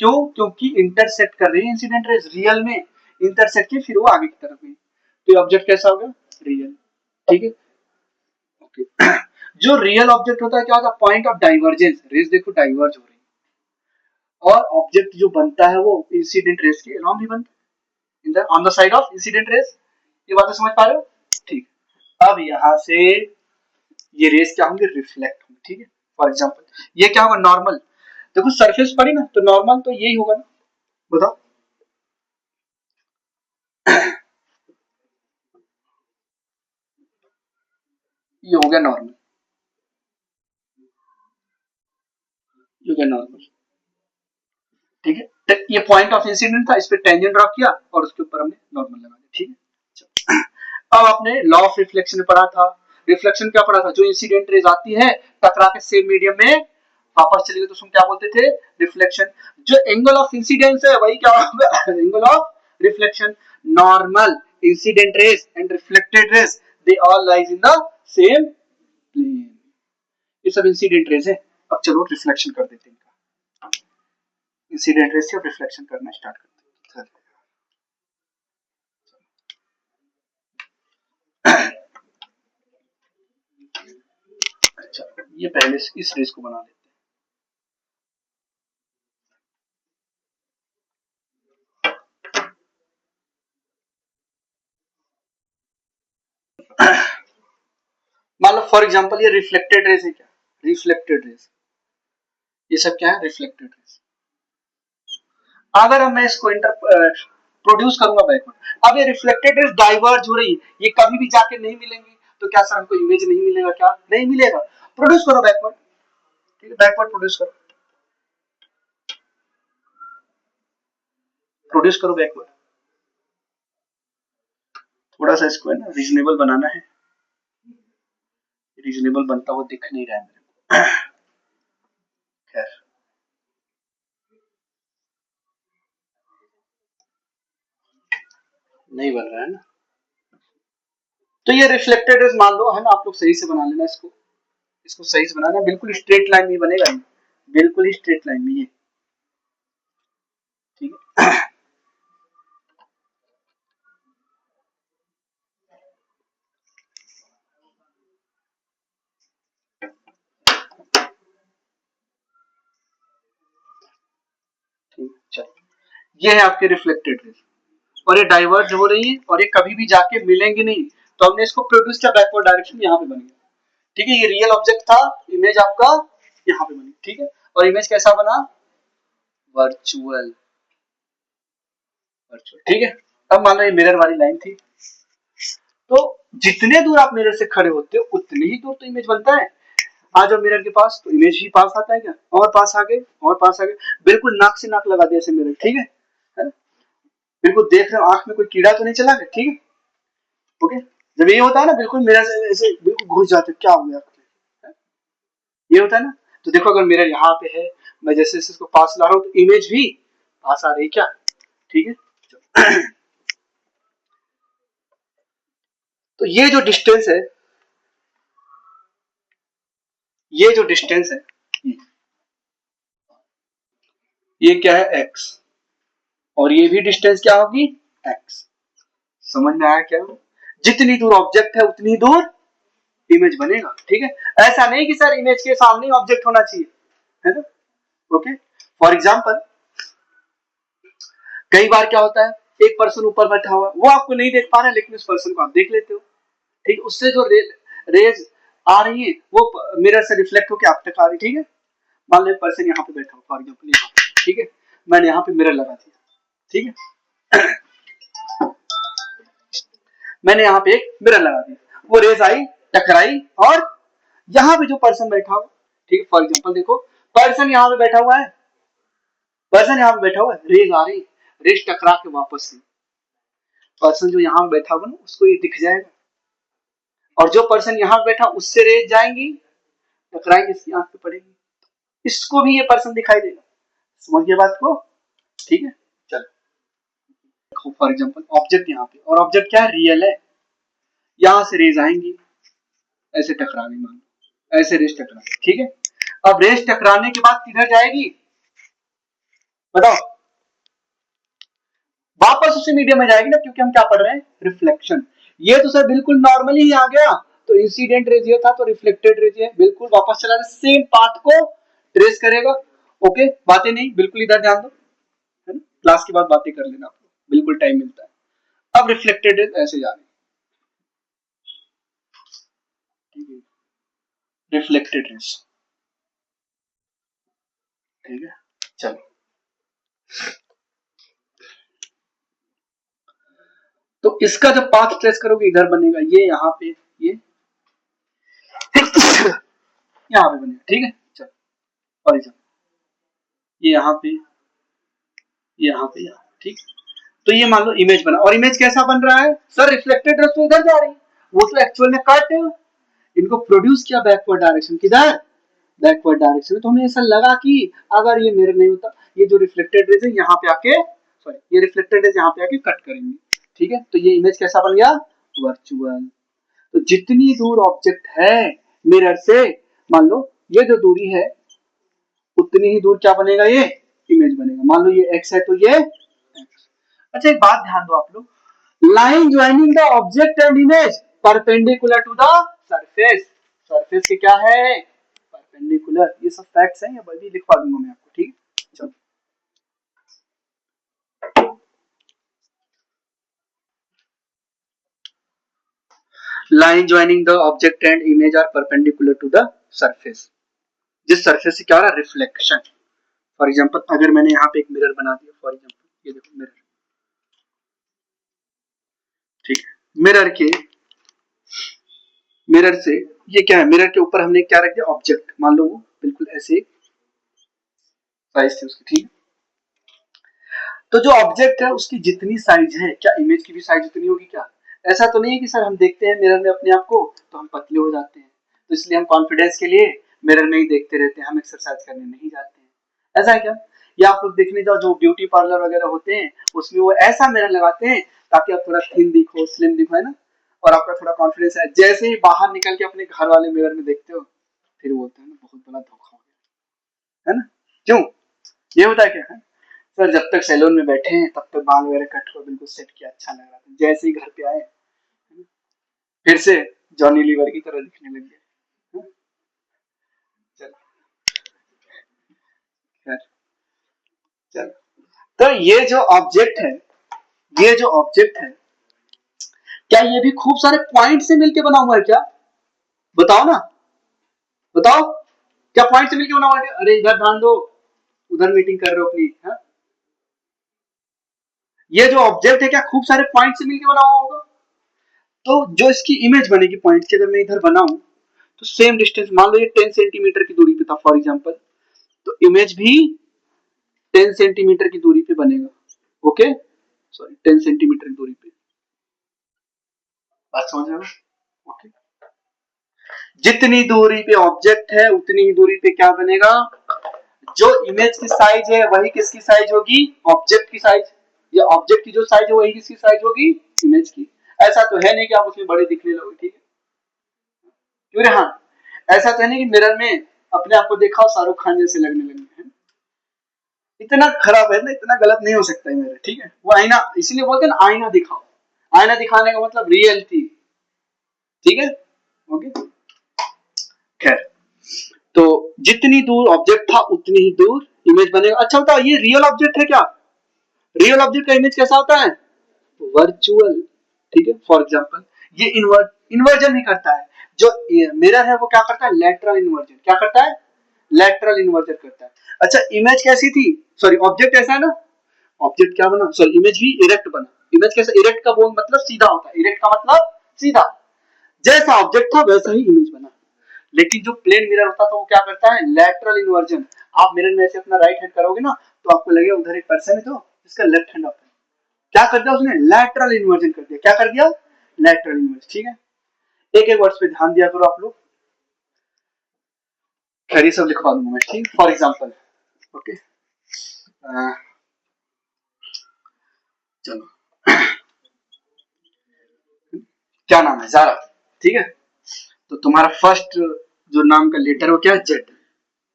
क्यों, क्योंकि इंटरसेक्ट कर रही है इंसिडेंट रेज रियल में, इंटरसेक्ट की फिर वो आगे की तरफ गई, तो ये ऑब्जेक्ट कैसा होगा, रियल, ठीक है। ओके जो रियल ऑब्जेक्ट होता है क्या होता है, पॉइंट ऑफ डाइवर्जेंस, रेज देखो डाइवर्ज हो रही है, और ऑब्जेक्ट जो बनता है वो इंसिडेंट रेज के अलोंग ही बनता है, in the on the side of incident raise, ये बातें समझ पा रहे हो, ठीक। अब यहां से ये रेस क्या होंगे, रिफ्लेक्ट होंगे, ठीक है। फॉर एग्जांपल ये क्या होगा, नॉर्मल, देखो सरफेस पड़ी ना तो नॉर्मल तो यही होगा ना, बताओ ये हो गया नॉर्मल, ये हो गया नॉर्मल, ठीक है। तो ये पॉइंट ऑफ इंसिडेंट था, इस पे टेंजेंट ड्रॉ किया और उसके ऊपर हमने नॉर्मल लगा दिया, ठीक है। अब आपने लॉ ऑफ रिफ्लेक्शन पढ़ा था, रिफ्लेक्शन क्या पढ़ा था, जो इंसिडेंट रेज आती है टकरा के सेम मीडियम में वापस चली गई तो उसको क्या बोलते थे, रिफ्लेक्शन। जो एंगल ऑफ इंसिडेंस है वही क्या होगा, angle of reflection. Normal, incident rays and reflected rays, they all lies in the same plane, ये सब इंसिडेंट रेज है। अब चलो रिफ्लेक्शन कर देते हैं, इंसिडेंट रेज से रिफ्लेक्शन करना स्टार्ट करते हैं। अच्छा ये पहले इस रेज को बना लेते हैं। मान लो फॉर एग्जांपल ये रिफ्लेक्टेड रेज है क्या, रिफ्लेक्टेड रेज, ये सब क्या है, रिफ्लेक्टेड रेज। अगर मैं इसको इंटर प्रोड्यूस करूंगा बैकवर्ड, अब ये रिफ्लेक्टेड रेज डाइवर्ज हो रही है, ये कभी भी जाके नहीं मिलेंगी, तो क्या सर हमको इमेज नहीं मिलेगा, क्या नहीं मिलेगा, प्रोड्यूस करो बैकवर्ड, ठीक है, बैकवर्ड प्रोड्यूस करो, प्रोड्यूस करो बैकवर्ड। थोड़ा सा इसको है ना रीजनेबल बनाना है, रीजनेबल बनता हुआ दिख नहीं रहा है मेरे को, खैर नहीं बन रहा है ना। तो ये रिफ्लेक्टेड रेज मान लो, है ना, आप लोग सही से बना लेना इसको, इसको सही से बनाना, बिल्कुल स्ट्रेट लाइन में बनेगा, बिल्कुल ही स्ट्रेट लाइन में ये, ठीक है। ठीक, चलो ये है आपके रिफ्लेक्टेड रेज, और ये डाइवर्ज हो रही है और ये कभी भी जाके मिलेंगे नहीं, तो हमने इसको प्रोड्यूस किया बैकवर्ड डायरेक्शन यहाँ पे बन गया, ठीक है। ये रियल ऑब्जेक्ट था, इमेज आपका यहाँ पे बनी, ठीक है। और इमेज कैसा बना, वर्चुअल, वर्चुअल, ठीक है। अब मान लो ये मिरर वाली लाइन थी, तो जितने दूर आप मिरर से खड़े होते हो उतने ही दूर तो इमेज बनता है। आ जाओ मिरर के पास तो इमेज ही पास आता है क्या, और पास आ गए, और पास आ गए, बिल्कुल नाक से नाक लगा दिया ऐसे मिरर, ठीक है ना? बिल्कुल देख रहे हो, आंख में कोई कीड़ा तो नहीं चला गया, ठीक है, ओके। जब ये होता है ना, बिल्कुल मिरर से ऐसे बिल्कुल घुस जाते, क्या हो गया, ये होता है ना। तो देखो अगर मिरर यहाँ पे है, मैं जैसे इसको पास ला रहा हूँ तो इमेज भी पास आ रही, क्या, ठीक है। तो ये जो डिस्टेंस है, ये जो डिस्टेंस है, ये क्या है, x, और ये भी डिस्टेंस क्या होगी, x। समझ में आया क्या, जितनी दूर ऑब्जेक्ट है उतनी दूर इमेज बनेगा, ठीक है। ऐसा नहीं कि सर इमेज के सामने ऑब्जेक्ट होना चाहिए, है ना, ओके। फॉर एग्जाम्पल कई बार क्या होता है, एक पर्सन ऊपर बैठा हुआ, वो आपको नहीं देख पा रहा है, लेकिन उस पर्सन को आप देख लेते हो, ठीक, उससे जो रेज आ रही है वो मिरर से रिफ्लेक्ट होकर आप तक आ रही, ठीक है। मान लो पर्सन यहाँ पे बैठा हो, फॉर एग्जाम्पल यहाँ पे, ठीक है, मैंने यहाँ पे मिरर लगा दिया, ठीक है। मैंने यहाँ पे एक मिरर लगा दिया, वो रेज आई, टकराई, और यहाँ पे जो पर्सन बैठा हो, ठीक है, फॉर एग्जाम्पल देखो पर्सन यहाँ पे बैठा हुआ है, पर्सन यहाँ पे बैठा हुआ है, रेज आ रही, रेज टकरा के वापस नहीं, पर्सन जो यहाँ बैठा हुआ ना उसको ये दिख जाएगा, और जो पर्सन यहाँ बैठा उससे रेज जाएंगी, टकराएंगे, इसकी आंख पे पड़ेगी, इसको भी ये पर्सन दिखाई देगा, समझ गए बात को, ठीक है। चलो देखो फॉर एग्जाम्पल ऑब्जेक्ट यहाँ पे, और ऑब्जेक्ट क्या है, रियल है, यहां से रेज आएंगी, ऐसे टकराने, मान ऐसे रेस टकराने, ठीक है। अब रेस टकराने के बाद किधर जाएगी, बताओ, वापस उसी मीडियम में जाएगी ना, क्योंकि हम क्या पढ़ रहे हैं, रिफ्लेक्शन। ये तो सर बिल्कुल नॉर्मली ही आ गया, तो इंसिडेंट रेज ये था, तो रिफ्लेक्टेड रेज है, बिल्कुल वापस चला गया, सेम पाथ को ट्रेस करेगा, ओके। बातें नहीं, बिल्कुल इधर ध्यान दो, है ना, क्लास के बाद बातें कर लेना आपको, बिल्कुल टाइम मिलता है। अब रिफ्लेक्टेड रेज ऐसे जा रही है, रिफ्लेक्टेड रेज, ठीक है। चलो तो इसका जब पाथ ट्रेस करोगे इधर बनेगा, ये यहाँ पे, ये यहाँ पे बनेगा, ठीक है। चलो और ये यहाँ पे, ये यहाँ पे, यहाँ, ठीक। तो ये मान लो इमेज बना, और इमेज कैसा बन रहा है, सर रिफ्लेक्टेड रेज तो इधर जा रही है, वो तो एक्चुअल में कट, इनको प्रोड्यूस किया बैकवर्ड डायरेक्शन, किधर, बैकवर्ड डायरेक्शन में। तो हमें ऐसा लगा कि अगर ये मिरर नहीं होता, ये जो रिफ्लेक्टेड रेज है यहाँ पे आके, सॉरी ये रिफ्लेक्टेड रेज यहाँ पे आके कट करेंगे, ठीक है। तो ये इमेज कैसा बन गया, वर्चुअल। तो जितनी दूर ऑब्जेक्ट है मिरर से, मान लो ये जो दूरी है, उतनी ही दूर क्या बनेगा, ये इमेज बनेगा। मान लो ये x है तो ये x। अच्छा एक बात ध्यान दो आप लोग, line joining the object and image perpendicular to the surface, surface के क्या है, परपेंडिकुलर, ये सब फैक्ट्स हैं, ये भी लिखवा दूंगा मैं आपको, ठीक है। चलो line joining the object and image are perpendicular to the surface, जिस सरफेस से क्या हो रहा है, रिफ्लेक्शन। फॉर एग्जांपल अगर मैंने यहाँ पे एक मिरर बना दिया, फॉर एग्जांपल ये देखो मिरर, ठीक है, मिरर के, मिरर से ये क्या है, मिरर के ऊपर हमने क्या रख दिया, ऑब्जेक्ट, मान लो वो बिल्कुल ऐसे साइज थी उसकी, ठीक है। तो जो ऑब्जेक्ट है उसकी जितनी साइज है, क्या इमेज की भी साइज उतनी होगी क्या, ऐसा तो नहीं है कि सर हम देखते हैं मिरर में अपने आप को तो हम पतले हो जाते हैं, तो इसलिए हम कॉन्फिडेंस के लिए मिरर में ही देखते रहते हैं, हम एक्सरसाइज करने नहीं जाते हैं, ऐसा है क्या। या आप लोग देखने जाओ जो ब्यूटी पार्लर वगैरह होते हैं, उसमें वो ऐसा मिरर लगाते हैं ताकि आप थोड़ा थिन दिखो, स्लिम दिखो, है ना, और आपका थोड़ा कॉन्फिडेंस है, जैसे ही बाहर निकल के अपने घर वाले मिरर में देखते हो, फिर बोलते हैं ना बहुत बड़ा धोखा हो गया, है ना? क्यों? ये होता है क्या है सर, जब तक सैलून में बैठे हैं तब तक बाल वगैरह कट हुआ, बिल्कुल सेट किया, अच्छा लग रहा था, जैसे ही घर पे आए फिर से जॉनी लीवर की तरह दिखने लग गए। चलो खैर, चलो तो ये जो ऑब्जेक्ट है क्या ये भी खूब सारे पॉइंट से मिलके बना हुआ है क्या? बताओ ना, बताओ, क्या पॉइंट से मिलके बना हुआ है क्या? अरे इधर ध्यान दो, उधर मीटिंग कर रहे हो अपनी, हाँ? ये जो ऑब्जेक्ट है क्या खूब सारे पॉइंट से मिलके बना हुआ होगा? तो जो इसकी इमेज बनेगी पॉइंट की, अगर मैं इधर बनाऊं तो सेम डिस्टेंस, मान लो ये 10 सेंटीमीटर की दूरी पे था फॉर एग्जांपल, तो इमेज भी 10 सेंटीमीटर की दूरी पे बनेगा। ओके, सॉरी 10 सेंटीमीटर की दूरी पे, बात समझ रहे हो? ओके, जितनी दूरी पे ऑब्जेक्ट है उतनी ही दूरी पे क्या बनेगा? जो इमेज की साइज है वही किसकी साइज होगी? ऑब्जेक्ट की साइज। या ऑब्जेक्ट की जो साइज है वही किसकी साइज होगी? इमेज की। ऐसा तो है नहीं कि आप उसमें बड़े दिखने लगोगे, ठीक है? क्यों रे? हाँ, ऐसा तो है नहीं कि मिरर में अपने आप को देखा और शाहरुख खान जैसे लगने लगे हैं। इतना खराब है ना, इतना गलत नहीं हो सकता है मेरा, ठीक है? वो आईना, इसलिए बोलते हैं ना आईना दिखाओ, आईना दिखाने का मतलब रियलिटी, ठीक है? ओके, खैर, तो जितनी दूर ऑब्जेक्ट था उतनी ही दूर इमेज बनेगा। अच्छा बताओ, ये रियल ऑब्जेक्ट है क्या? रियल ऑब्जेक्ट का इमेज कैसा होता है? वर्चुअल, ठीक है? फॉर एग्जांपल ये इन्वर्जन भी करता है। जो मिरर है वो क्या करता है? Lateral inversion. क्या करता है? लेटरल इन्वर्जन करता है। अच्छा, इमेज कैसी थी, सॉरी ऑब्जेक्ट ऐसा है ना, ऑब्जेक्ट क्या बना, सॉरी इमेज भी इरेक्ट बना। इमेज कैसा? इरेक्ट का बोल मतलब सीधा होता है, इरेक्ट का मतलब सीधा। जैसा ऑब्जेक्ट था वैसा ही इमेज बना। लेकिन जो प्लेन मिरर होता था वो क्या करता है? Lateral inversion. आप मिरर में ऐसे अपना राइट हैंड करोगे ना तो आपको लगेगा उधर एक पर्सन है तो इसका लेफ्ट हैंड होता है। क्या कर दिया उसने? लैटरल इन्वर्जन कर दिया। क्या कर दिया? लैटरल इन्वर्जन, ठीक है? एक एक वर्ड्स पे ध्यान दिया करो आप लोग। खैर ये सब लिखवा दूंगा मैं, ठीक? फॉर एग्जांपल, ओके, चलो, क्या नाम है? जारा, ठीक है? तो तुम्हारा फर्स्ट जो नाम का लेटर हो क्या है? जेड,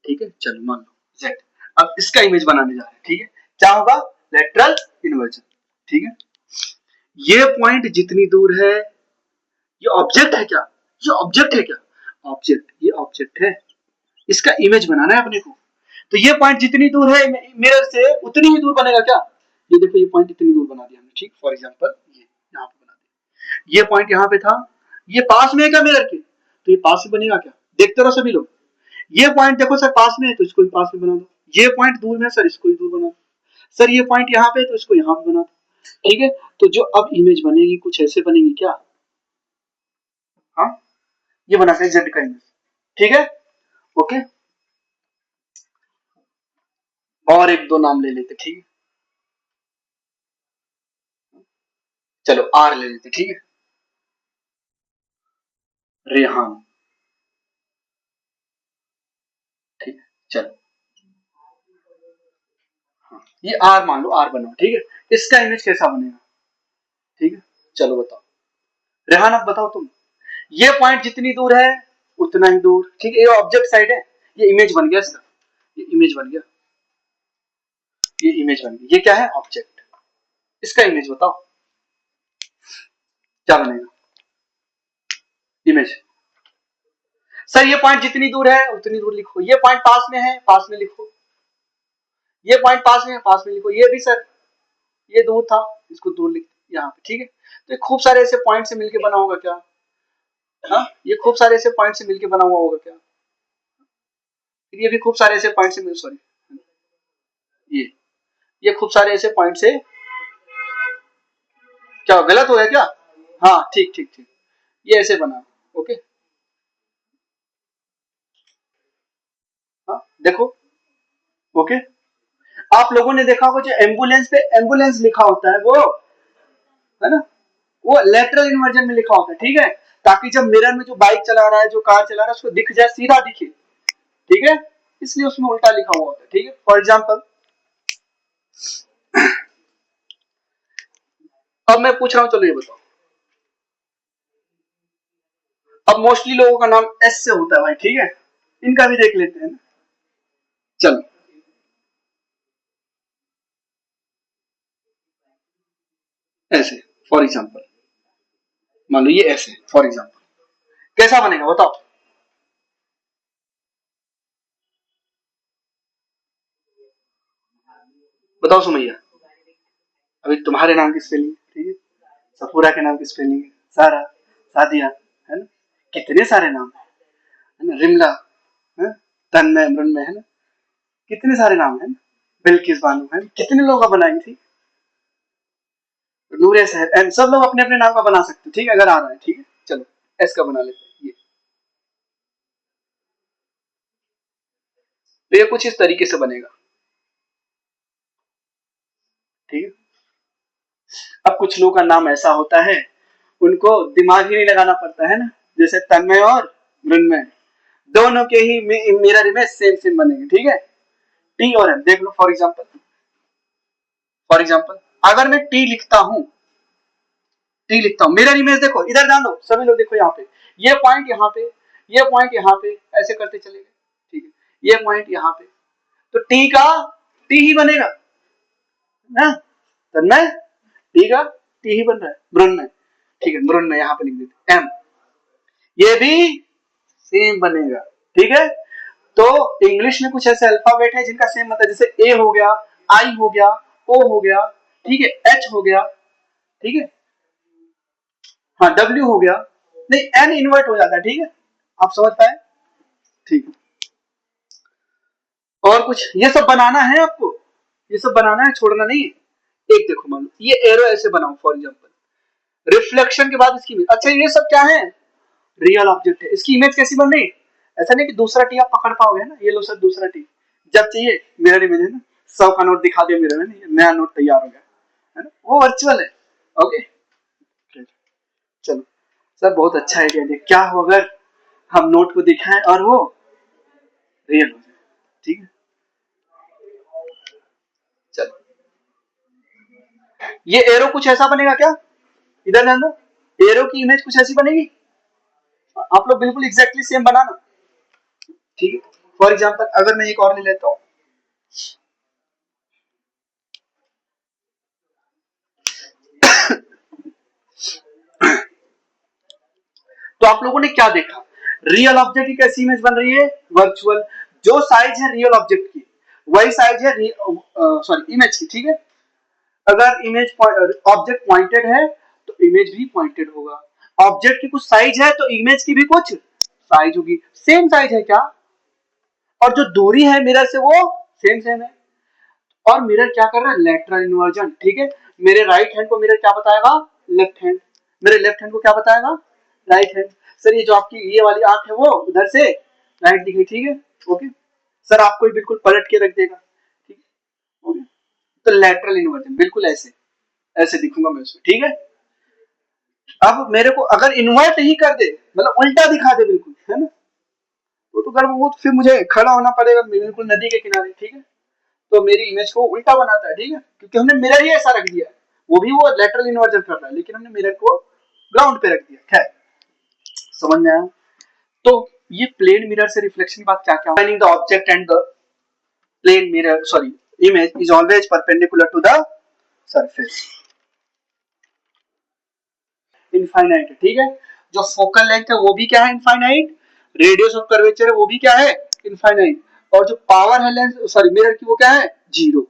ठीक है? चलो मान लो जेड। अब इसका इमेज बनाने जा रहे हैं, ठीक है? क्या होगा? लेटरल इन्वर्जन, ठीक है? ये पॉइंट जितनी दूर है, ये ऑब्जेक्ट है क्या? ये ऑब्जेक्ट है क्या? ऑब्जेक्ट, ये ऑब्जेक्ट है, इसका इमेज बनाना है अपने को। तो ये पॉइंट जितनी दूर है मिरर से उतनी ही दूर बनेगा क्या? ये देखो, ये पॉइंट इतनी दूर बना दिया हमने, ठीक? फॉर एग्जांपल ये यहाँ पे बना दिया, ये पॉइंट यहाँ पे था, ये पास में है क्या मिरर के? तो ये पास में बनेगा क्या? देखते रहो सभी लोग। ये पॉइंट देखो सर पास में है तो इसको भी पास में बना दो। ये पॉइंट दूर में है सर, इसको भी दूर बना दो। सर ये पॉइंट यहाँ पे है तो इसको यहाँ पे बना दो, ठीक है? तो जो अब इमेज बनेगी कुछ ऐसे बनेगी क्या? हाँ, ये बनाते हैं जेड का इमेज, ठीक है? ओके, और एक दो नाम ले लेते, ठीक है? चलो आर ले लेते, ठीक है? रेहान, ठीक है? चलो, हाँ, ये आर मान लो, आर बनाओ, ठीक है? इसका इमेज कैसा बनेगा? ठीक है, चलो बताओ। रेहान अब बताओ तुम। ये पॉइंट जितनी दूर है उतना ही दूर, ठीक है? ये ऑब्जेक्ट साइड है, ये इमेज बन गया इसका, ये इमेज बन गया, ये इमेज बन गई। ये क्या है? ऑब्जेक्ट। इसका इमेज बताओ क्या बनेगा? इमेज। सर ये पॉइंट जितनी दूर है उतनी दूर लिखो, ये पॉइंट पास में है पास में लिखो, ये पॉइंट पास में है पास में लिखो, ये भी सर ये दूर था इसको दूर लिख यहाँ पे, ठीक है? तो खूब सारे ऐसे पॉइंट से मिलके बना होगा क्या? हाँ, ये खूब सारे ऐसे पॉइंट से मिलके बना हुआ होगा क्या? फिर ये भी खूब सारे ऐसे पॉइंट से मिल, सॉरी, ये खूब सारे ऐसे पॉइंट से, क्या गलत हो गया क्या? हाँ ठीक ठीक ठीक, ये ऐसे बना, ओके? हाँ देखो, ओके? आप लोगों ने देखा होगा जो एम्बुलेंस पे एम्बुलेंस लिखा होता है वो, है ना? वो लेटरल इन्वर्जन में लिखा होता है, ठीक है? ताकि जब मिरर में जो बाइक चला रहा है जो कार चला रहा है उसको दिख जाए, सीधा दिखे, ठीक है? इसलिए उसमें उल्टा लिखा हुआ होता है, ठीक है? फॉर एग्जाम्पल, अब मैं पूछ रहा हूं, चलो ये बताओ। अब मोस्टली लोगों का नाम एस से होता है भाई, ठीक है? इनका भी देख लेते हैं ना। चलो ऐसे फॉर एग्जाम्पल, मान लो ये ऐसे फॉर एग्जाम्पल, कैसा बनेगा बताओ। बताओ सुमैया, अभी तुम्हारे नाम की स्पेलिंग, ठीक है, सफूरा के नाम की स्पेलिंग है सारा, सादिया, है ना, कितने सारे नाम है ना, रिमला, है, तन्मय, मृण्मय, है ना, कितने सारे नाम है ना, बिल्किस बानो, है ना? कितने लोग का बनाई थी, नूर शहर, एंड सब लोग अपने अपने नाम का बना सकते हैं, ठीक है, अगर आ रहा है, ठीक है। चलो एस का बना लेते हैं ये। तो ये कुछ इस तरीके से बनेगा, ठीक है। अब कुछ लोगों का नाम ऐसा होता है उनको दिमाग ही नहीं लगाना पड़ता है ना, जैसे तन्मय और मृण्मय, दोनों के ही मिरर इमेज सेम सेम बनेंगे, ठीक है। टी और एम देख लो, फॉर एग्जाम्पल अगर मैं टी लिखता हूं, मिरर इमेज देखो, इधर ध्यान दो सभी लोग, देखो यहाँ पे, ये पॉइंट यहाँ पे, ये पॉइंट यहाँ पे, ऐसे करते चलेंगे, ठीक है, ये पॉइंट यहाँ पे, तो टी का टी ही बनेगा ना, तन्मय, टी का टी ही बन रहा है, मृण्मय, ठीक है, मृण्मय यहाँ पे लिख देते, एम, ये भी सेम बनेगा, ठीक है। तो इंग्लिश में कुछ ऐसे अल्फाबेट है जिनका सेम मतलब, जैसे ए हो गया, आई हो गया, ओ हो गया, ठीक है, एच हो गया, ठीक है, हाँ डब्ल्यू हो गया, नहीं एन इन्वर्ट हो जाता है, ठीक है, आप समझ पाए, ठीक है। और कुछ ये सब बनाना है आपको, ये सब बनाना है, छोड़ना नहीं है। एक देखो मान लो ये एरो ऐसे बनाओ फॉर एग्जांपल, रिफ्लेक्शन के बाद इसकी, अच्छा ये सब क्या है, रियल ऑब्जेक्ट है, इसकी इमेज कैसी बन रही है, ऐसा नहीं कि दूसरा टी आप पकड़ पाओगे ना, ये लो सर दूसरा टी, जब चाहिए मिरर इमेज है ना, 100 का नोट दिखा दिया मिरर में, नया नोट तैयार हो गया, है ना, वो वर्चुअल है। ओके चलो सर, बहुत अच्छा आइडिया दिया, क्या हो अगर हम नोट को दिखाएं और वो रियल हो जाए, ठीक है। चलो ये एरो कुछ ऐसा बनेगा क्या, इधर ध्यान दो, एरो की इमेज कुछ ऐसी बनेगी, आप लोग बिल्कुल एग्जैक्टली सेम बनाना, ठीक है। फॉर एग्जाम्पल अगर मैं एक और ले लेता हूं, तो आप लोगों ने क्या देखा, रियल ऑब्जेक्ट की कैसी इमेज बन रही है, वर्चुअल, जो साइज है रियल ऑब्जेक्ट की वही साइज है सॉरी इमेज की, ठीक है। अगर इमेज ऑब्जेक्ट पॉइंटेड है तो इमेज भी पॉइंटेड होगा, ऑब्जेक्ट की कुछ साइज है तो इमेज की भी कुछ साइज होगी, सेम साइज है क्या, और जो दूरी है मिरर से वो सेम सेम है, और मिरर क्या कर रहा है, लेटरल इन्वर्जन, ठीक है। मेरे राइट हैंड को मिरर क्या बताएगा, लेफ्ट हैंड, मेरे लेफ्ट हैंड को क्या बताएगा, राइट हैंड। सर ये जो आपकी ये वाली आंख है वो उधर से राइट दिख रही, ठीक है, ओके। सर आपको ही बिल्कुल पलट के रख देगा, ठीक है, ओके। तो लेटरल इन्वर्जन बिल्कुल ऐसे ऐसे दिखूंगा मैं उसमें, ठीक है। अब मेरे को अगर इन्वर्ट ही कर दे, मतलब उल्टा दिखा दे बिल्कुल, है ना, तो गर्भ वो फिर मुझे खड़ा होना पड़ेगा बिल्कुल नदी के किनारे, ठीक है। तो मेरी इमेज को उल्टा बनाता है, ठीक है, क्योंकि हमने मिरर ही ऐसा रख दिया है, वो भी वो लेटरल इन्वर्जन कर रहा है, लेकिन हमने मिरर को ग्राउंड पे रख दिया, खैर समझ में आया। तो ये प्लेन मिरर से रिफ्लेक्शन की बात क्या क्या, the object and the plane mirror sorry image is always perpendicular to the surface, infinite है, ठीक है। जो फोकल लेंथ है वो भी क्या है, इनफाइनाइट, रेडियस ऑफ कर्वेचर है वो भी क्या है, इनफाइनाइट, और जो पावर है लेंस सॉरी मिरर की वो क्या है, जीरो,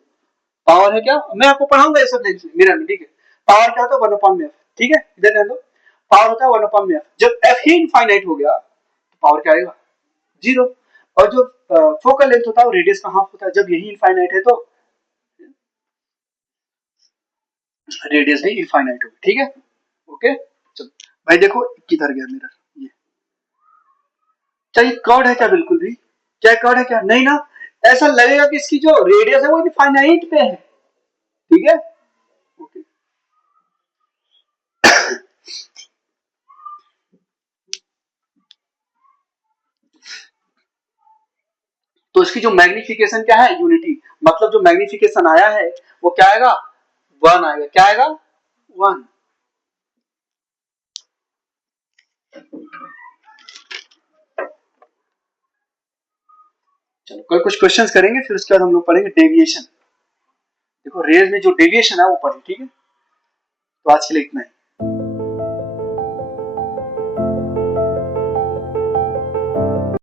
पावर है क्या, मैं आपको पढ़ाऊंगा ये सब लेंस मिरर में, ठीक है। पावर क्या होता है, 1/f, ठीक है, इधर ध्यान दो, पावर होता है 1/f, जब f ही इनफाइनाइट हो गया तो पावर क्या आएगा, जीरो। और जो फोकल लेंथ होता है वो रेडियस का हाफ होता है, जब यही इनफाइनाइट है तो रेडियस भी इनफाइनाइट होगी, ठीक है, ओके। चलो भाई देखो किधर गया मिरर, ये क्या ये कर्ड है क्या, बिल्कुल भी, क्या कर्ड है क्या, नहीं ना, ऐसा लगेगा कि इसकी जो रेडियस है वो इनफाइनाइट पे है, ठीक है, ओके। तो इसकी जो मैग्निफिकेशन क्या है, यूनिटी, मतलब जो मैग्निफिकेशन आया है वो क्या आएगा, 1 आएगा, क्या आएगा, 1। चलो कल कुछ क्वेश्चंस करेंगे, फिर उसके बाद हम लोग पढ़ेंगे डेविएशन। देखो रेज में जो डेविएशन है वो पढ़ें, ठीक है। तो आज के लिए इतना ही।